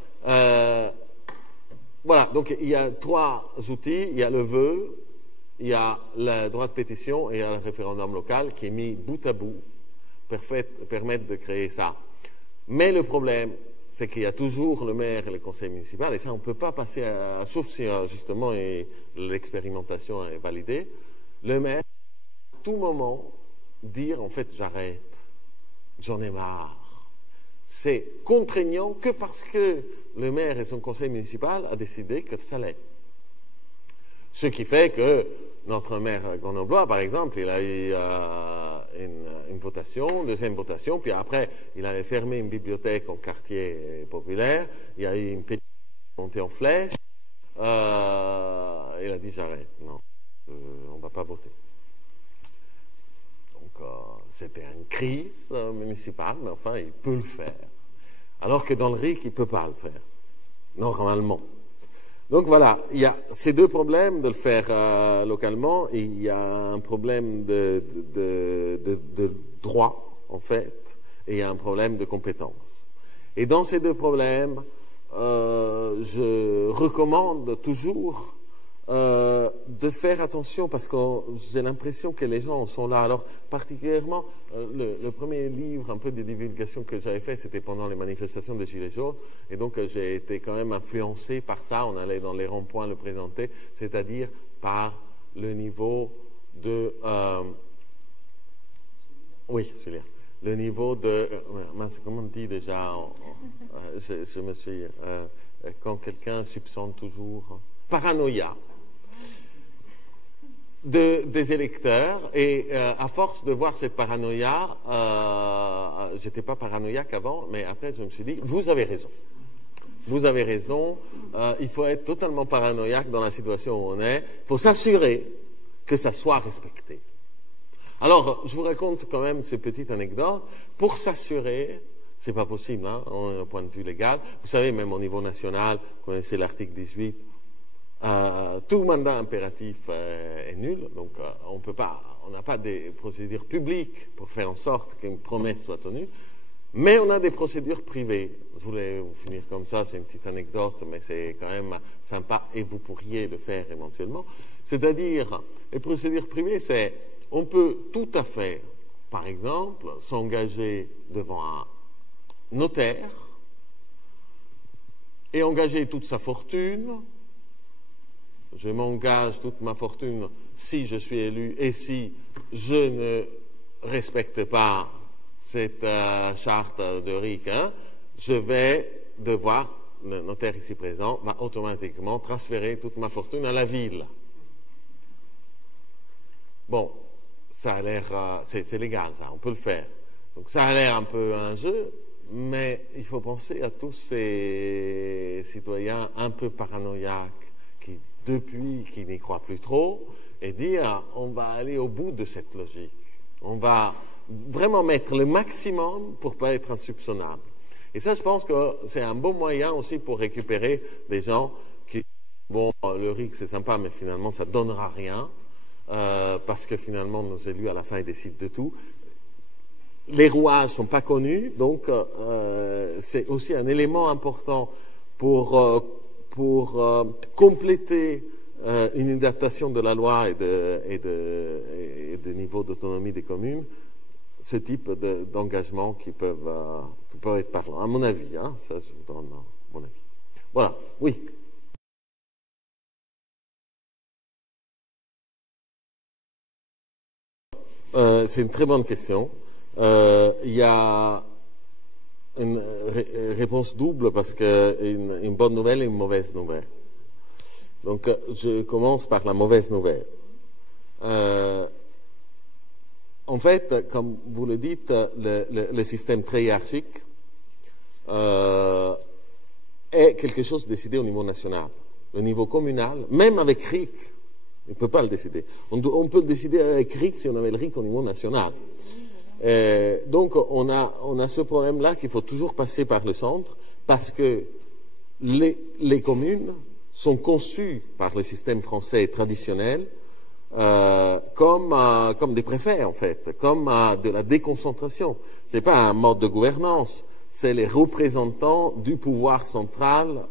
voilà, donc il y a 3 outils, il y a le vœu, il y a le droit de pétition et il y a le référendum local qui est mis bout à bout permettent de créer ça. Mais le problème, c'est qu'il y a toujours le maire et le conseil municipal, et ça, on ne peut pas passer sauf si justement l'expérimentation est validée, le maire, à tout moment, dire, en fait, j'arrête, j'en ai marre. C'est contraignant que parce que le maire et son conseil municipal a décidé que ça l'est. Ce qui fait que notre maire grenoblois, par exemple, il a eu une votation, deuxième votation, puis après, il avait fermé une bibliothèque en quartier populaire, il y a eu une pétition montée en flèche, il a dit j'arrête, non, on ne va pas voter. Donc, c'était une crise municipale, mais enfin, il peut le faire. Alors que dans le RIC, il ne peut pas le faire, normalement. Donc voilà, il y a ces 2 problèmes de le faire localement, et il y a un problème de droit, en fait, et il y a un problème de compétence. Et dans ces 2 problèmes, je recommande toujours de faire attention, parce que j'ai l'impression que les gens sont là. Alors, particulièrement, le premier livre un peu de divulgation que j'avais fait, c'était pendant les manifestations des Gilets jaunes, et donc j'ai été quand même influencé par ça. On allait dans les ronds-points le présenter, c'est-à-dire par le niveau de... oui, Julien. Le niveau de... comment on dit déjà je me suis... quand quelqu'un soupçonne toujours... paranoïa des électeurs, et à force de voir cette paranoïa, j'étais pas paranoïaque avant, mais après je me suis dit, vous avez raison. Vous avez raison, il faut être totalement paranoïaque dans la situation où on est, il faut s'assurer que ça soit respecté. Alors, je vous raconte quand même ces petites anecdotes, pour s'assurer, c'est pas possible, hein, d'un point de vue légal, vous savez, même au niveau national, vous connaissez l'article 18, tout mandat impératif est nul, donc on n'a pas des procédures publiques pour faire en sorte qu'une promesse soit tenue, mais on a des procédures privées. Je voulais vous finir comme ça, c'est une petite anecdote, mais c'est quand même sympa, et vous pourriez le faire éventuellement. C'est-à-dire, les procédures privées, c'est, on peut tout à fait, par exemple, s'engager devant un notaire et engager toute sa fortune. Je m'engage toute ma fortune si je suis élu et si je ne respecte pas cette charte de RIC, hein, je vais devoir, le notaire ici présent, va automatiquement transférer toute ma fortune à la ville. Bon, ça a l'air, c'est légal ça, on peut le faire. Donc ça a l'air un peu un jeu, mais il faut penser à tous ces citoyens un peu paranoïaques qui n'y croient plus trop, et dire on va aller au bout de cette logique. On va vraiment mettre le maximum pour ne pas être insoupçonnable. Et ça, je pense que c'est un bon moyen aussi pour récupérer des gens qui, bon, le RIC c'est sympa, mais finalement ça ne donnera rien, parce que finalement nos élus à la fin ils décident de tout. Les rouages ne sont pas connus, donc c'est aussi un élément important pour compléter une adaptation de la loi et de niveau d'autonomie des communes, ce type d'engagement qui peuvent être parlants. À mon avis, hein, ça je vous donne mon avis. Voilà, oui. C'est une très bonne question. Il y a une réponse double parce que une bonne nouvelle et une mauvaise nouvelle. Donc, je commence par la mauvaise nouvelle. En fait, comme vous le dites, le système très hiérarchique est quelque chose décidé au niveau national. Au niveau communal, même avec RIC, on ne peut pas le décider. On peut le décider avec RIC si on avait le RIC au niveau national. Donc, on a ce problème-là qu'il faut toujours passer par le centre, parce que les communes sont conçues par le système français traditionnel comme des préfets, en fait, comme de la déconcentration. Ce n'est pas un mode de gouvernance, c'est les représentants du pouvoir central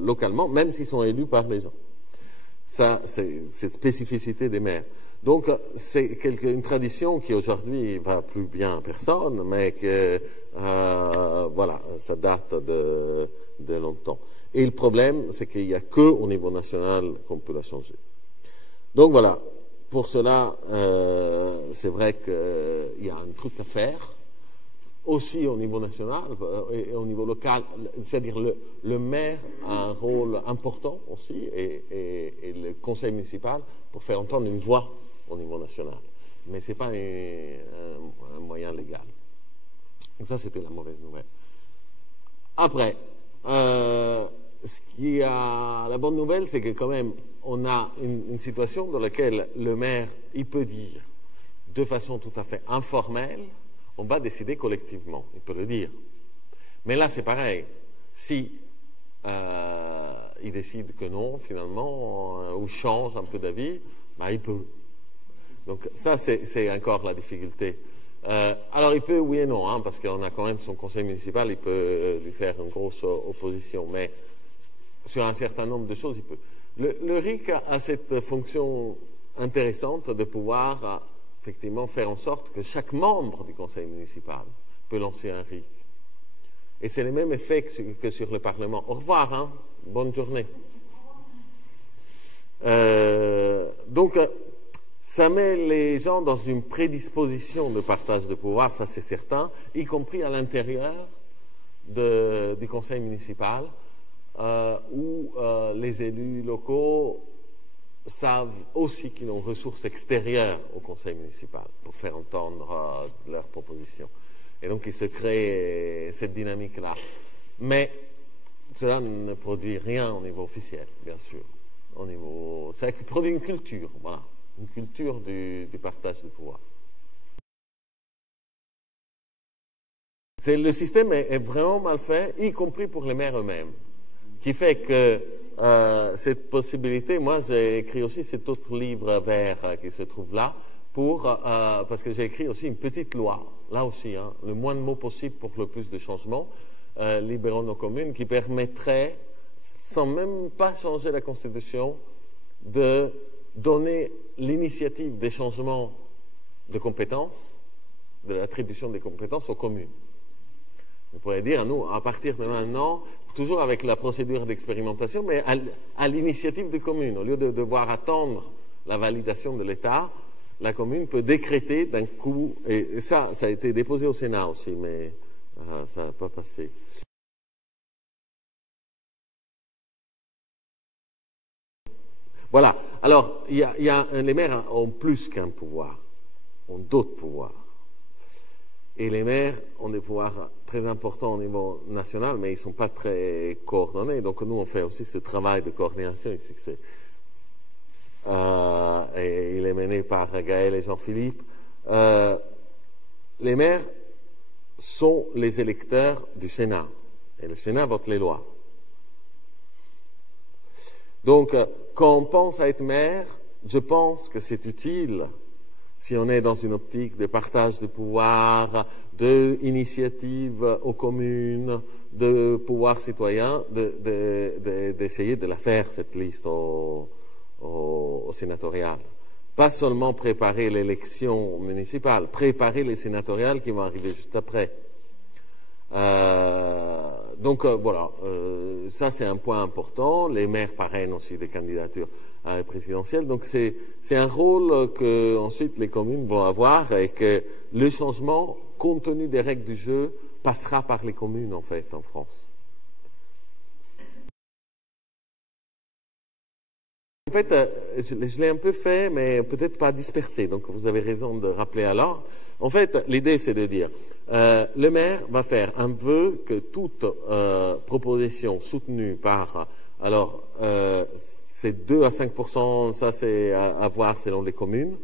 localement, même s'ils sont élus par les gens. Ça, c'est cette spécificité des maires. Donc, c'est une tradition qui aujourd'hui va plus bien à personne, mais que, voilà, ça date de longtemps. Et le problème, c'est qu'il n'y a qu'au niveau national qu'on peut la changer. Donc voilà, pour cela, c'est vrai qu'il y a un truc à faire, aussi au niveau national et au niveau local, c'est-à-dire le maire a un rôle important aussi, et le conseil municipal pour faire entendre une voix au niveau national. Mais ce n'est pas un moyen légal. Donc ça, c'était la mauvaise nouvelle. Après, la bonne nouvelle, c'est que quand même, on a une situation dans laquelle le maire, il peut dire de façon tout à fait informelle, on va décider collectivement, il peut le dire. Mais là, c'est pareil. Si il décide que non, finalement, ou change un peu d'avis, ben, il peut. Donc ça, c'est encore la difficulté. Alors, il peut, oui et non, hein, parce qu'on a quand même son conseil municipal, il peut lui faire une grosse opposition, mais sur un certain nombre de choses, il peut. Le RIC a cette fonction intéressante de pouvoir effectivement faire en sorte que chaque membre du conseil municipal peut lancer un RIC. Et c'est le même effet que sur le Parlement. Au revoir, hein, bonne journée. Donc, ça met les gens dans une prédisposition de partage de pouvoir, ça c'est certain, y compris à l'intérieur du conseil municipal, où les élus locaux savent aussi qu'ils ont ressources extérieures au conseil municipal pour faire entendre leurs propositions. Et donc il se crée cette dynamique-là. Mais cela ne produit rien au niveau officiel, bien sûr. Ça produit une culture, voilà. Une culture du partage du pouvoir. Le système est vraiment mal fait, y compris pour les maires eux-mêmes, qui fait que cette possibilité, moi j'ai écrit aussi cet autre livre vert qui se trouve là, parce que j'ai écrit aussi une petite loi, là aussi, hein, le moins de mots possible pour le plus de changements, libérons nos communes, qui permettrait, sans même pas changer la Constitution, de donner l'initiative des changements de compétences, de l'attribution des compétences aux communes. On pourrait dire, nous, à partir de maintenant, toujours avec la procédure d'expérimentation, mais à l'initiative des communes, au lieu de devoir attendre la validation de l'État, la commune peut décréter d'un coup, et ça a été déposé au Sénat aussi, mais ça n'a pas passé. Voilà. Alors, les maires ont plus qu'un pouvoir, ont d'autres pouvoirs. Et les maires ont des pouvoirs très importants au niveau national, mais ils ne sont pas très coordonnés. Donc nous, on fait aussi ce travail de coordination ici. Et il est mené par Gaël et Jean-Philippe. Les maires sont les électeurs du Sénat. Et le Sénat vote les lois. Donc, quand on pense à être maire, je pense que c'est utile, si on est dans une optique de partage de pouvoir, d'initiative aux communes, de pouvoir citoyen, d'essayer de la faire, cette liste au sénatorial. Pas seulement préparer l'élection municipale, préparer les sénatoriales qui vont arriver juste après. Donc voilà, ça c'est un point important. Les maires parrainent aussi des candidatures à la présidentielle. Donc c'est un rôle que ensuite les communes vont avoir et que le changement, compte tenu des règles du jeu, passera par les communes en fait en France. En fait, je l'ai un peu fait, mais peut-être pas dispersé, donc vous avez raison de rappeler alors. En fait, l'idée c'est de dire, le maire va faire un vœu que toute proposition soutenue par, alors c'est 2 à 5%, ça c'est à voir selon les communes,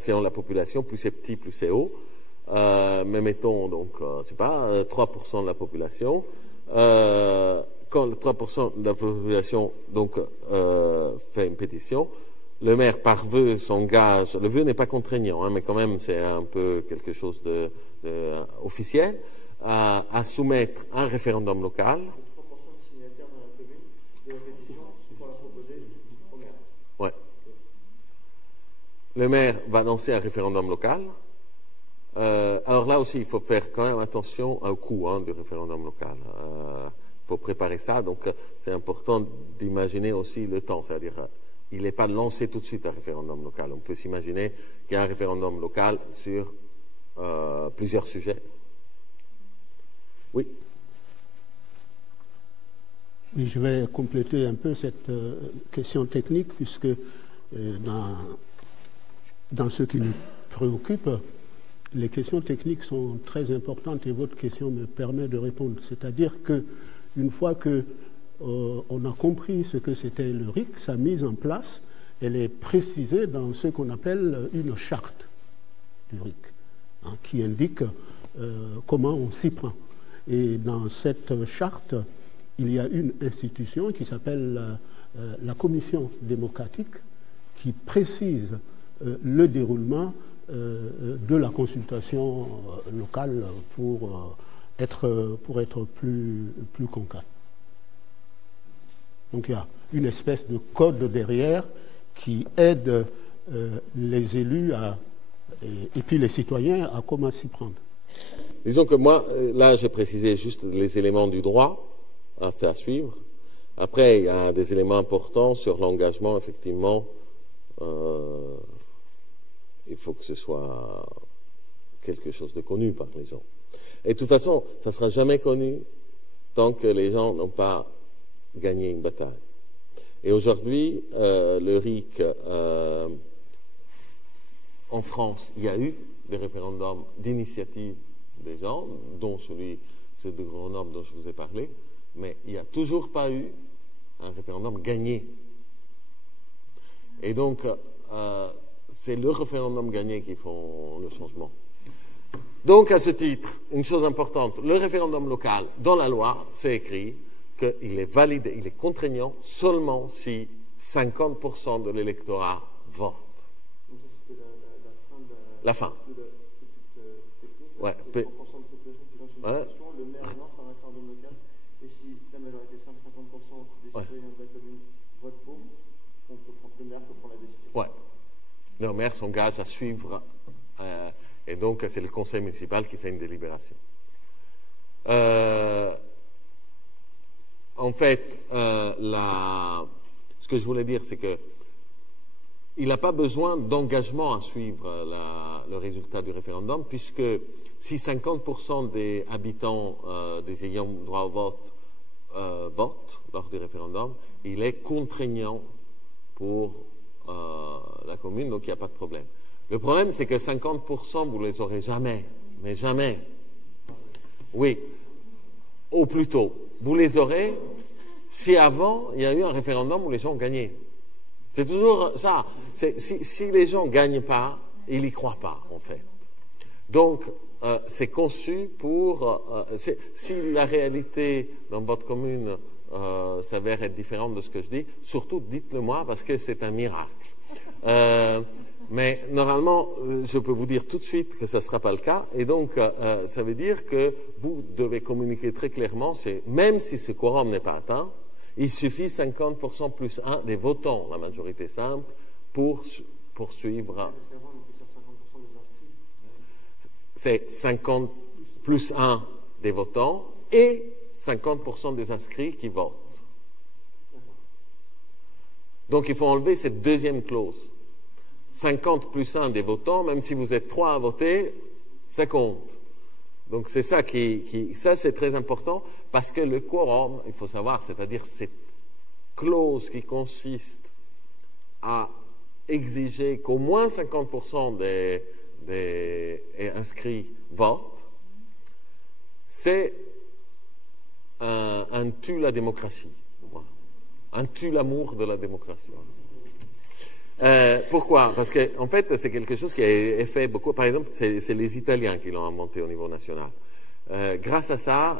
selon la population, plus c'est petit, plus c'est haut, mais mettons donc, je sais pas, 3% de la population, quand le 3% de la population donc, fait une pétition, le maire par vœu s'engage, le vœu n'est pas contraignant, hein, mais quand même c'est un peu quelque chose de officiel, à soumettre un référendum local. 3% de signataires dans la commune de la pétition pour la proposer au maire. Ouais. Le maire va lancer un référendum local. Alors là aussi, il faut faire quand même attention au coût du référendum local. Il faut préparer ça, donc c'est important d'imaginer aussi le temps, c'est-à-dire il n'est pas lancé tout de suite un référendum local. On peut s'imaginer qu'il y a un référendum local sur plusieurs sujets. Oui. Oui, je vais compléter un peu cette question technique, puisque dans ce qui nous préoccupe, les questions techniques sont très importantes et votre question me permet de répondre. C'est-à-dire qu'une fois qu'on a compris ce que c'était le RIC, sa mise en place, elle est précisée dans ce qu'on appelle une charte du RIC, hein, qui indique comment on s'y prend. Et dans cette charte, il y a une institution qui s'appelle la Commission démocratique, qui précise le déroulement de la consultation locale pour être plus concret. Donc il y a une espèce de code derrière qui aide les élus et puis les citoyens à comment s'y prendre. Disons que moi, là j'ai précisé juste les éléments du droit à faire suivre. Après, il y a des éléments importants sur l'engagement, effectivement. Il faut que ce soit quelque chose de connu par les gens. Et de toute façon, ça ne sera jamais connu tant que les gens n'ont pas gagné une bataille. Et aujourd'hui, le RIC, en France, il y a eu des référendums d'initiative des gens, dont celui de Grenoble dont je vous ai parlé, mais il n'y a toujours pas eu un référendum gagné. Et donc, c'est le référendum gagné qui font le changement. Donc, à ce titre, une chose importante, le référendum local, dans la loi, c'est écrit qu'il est validé, il est contraignant seulement si 50% de l'électorat vote. La fin. Ouais. Le maire lance un référendum local et si la majorité simple, 50% des citoyens de la commune votent pour, le maire peut prendre la décision. Ouais. Le maire s'engage à suivre et donc c'est le conseil municipal qui fait une délibération. En fait, ce que je voulais dire, c'est que il n'a pas besoin d'engagement à suivre le résultat du référendum, puisque si 50% des habitants des ayants droit au vote votent lors du référendum, il est contraignant pour la commune, donc il n'y a pas de problème. Le problème, c'est que 50%, vous ne les aurez jamais, mais jamais. Oui, ou plutôt, vous les aurez si avant, il y a eu un référendum où les gens ont gagné. C'est toujours ça. Si les gens ne gagnent pas, ils n'y croient pas, en fait. Donc, c'est conçu pour... si la réalité dans votre commune s'avère être différente de ce que je dis, surtout dites-le moi parce que c'est un miracle. Mais normalement, je peux vous dire tout de suite que ce ne sera pas le cas. Et donc, ça veut dire que vous devez communiquer très clairement, même si ce quorum n'est pas atteint, il suffit 50% plus 1 des votants, la majorité simple, pour poursuivre. C'est 50 plus 1 des votants et 50% des inscrits qui votent. Donc il faut enlever cette deuxième clause. 50 plus 1 des votants, même si vous êtes 3 à voter, ça compte. Donc c'est ça ça c'est très important, parce que le quorum, il faut savoir, c'est-à-dire cette clause qui consiste à exiger qu'au moins 50% des inscrits votent, c'est un tue la démocratie, un tue l'amour de la démocratie. Pourquoi? Parce que en fait, c'est quelque chose qui est fait beaucoup. Par exemple, c'est les Italiens qui l'ont inventé au niveau national. Grâce à ça,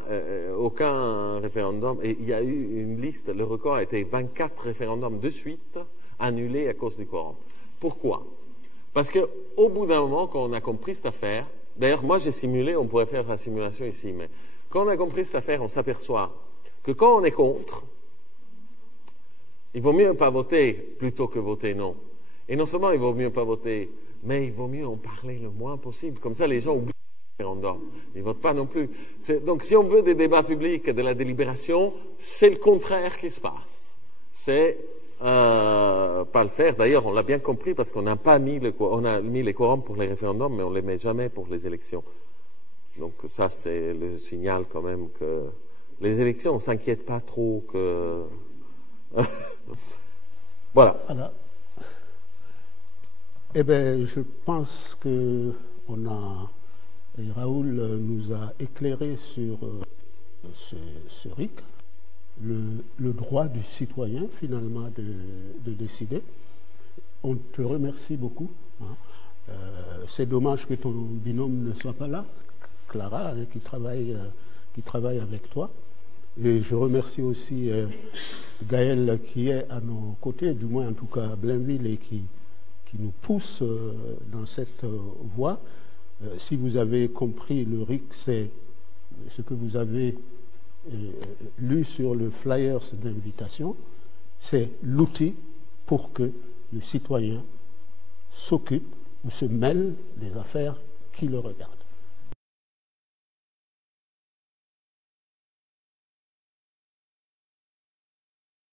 aucun référendum. Et il y a eu une liste. Le record a été 24 référendums de suite annulés à cause du quorum. Pourquoi? Parce qu'au bout d'un moment, quand on a compris cette affaire, d'ailleurs, moi j'ai simulé, on pourrait faire la simulation ici, mais quand on a compris cette affaire, on s'aperçoit que quand on est contre, il vaut mieux pas voter plutôt que voter non. Et non seulement il vaut mieux pas voter, mais il vaut mieux en parler le moins possible. Comme ça, les gens oublient le référendum. Ils ne votent pas non plus. Donc, si on veut des débats publics et de la délibération, c'est le contraire qui se passe. C'est pas le faire. D'ailleurs, on l'a bien compris parce qu'on n'a pas mis on a mis les quorums pour les référendums, mais on ne les met jamais pour les élections. Donc, ça, c'est le signal quand même que les élections, on ne s'inquiète pas trop que... Voilà. Eh bien, je pense que Raoul nous a éclairé sur ce RIC, le droit du citoyen, finalement, de décider. On te remercie beaucoup. Hein. C'est dommage que ton binôme ne soit pas là, Clara, hein, qui travaille avec toi. Et je remercie aussi Gaël qui est à nos côtés, du moins en tout cas à Blainville, et qui nous pousse dans cette voie. Si vous avez compris, le RIC, c'est ce que vous avez lu sur le flyers d'invitation, c'est l'outil pour que le citoyen s'occupe ou se mêle des affaires qui le regardent.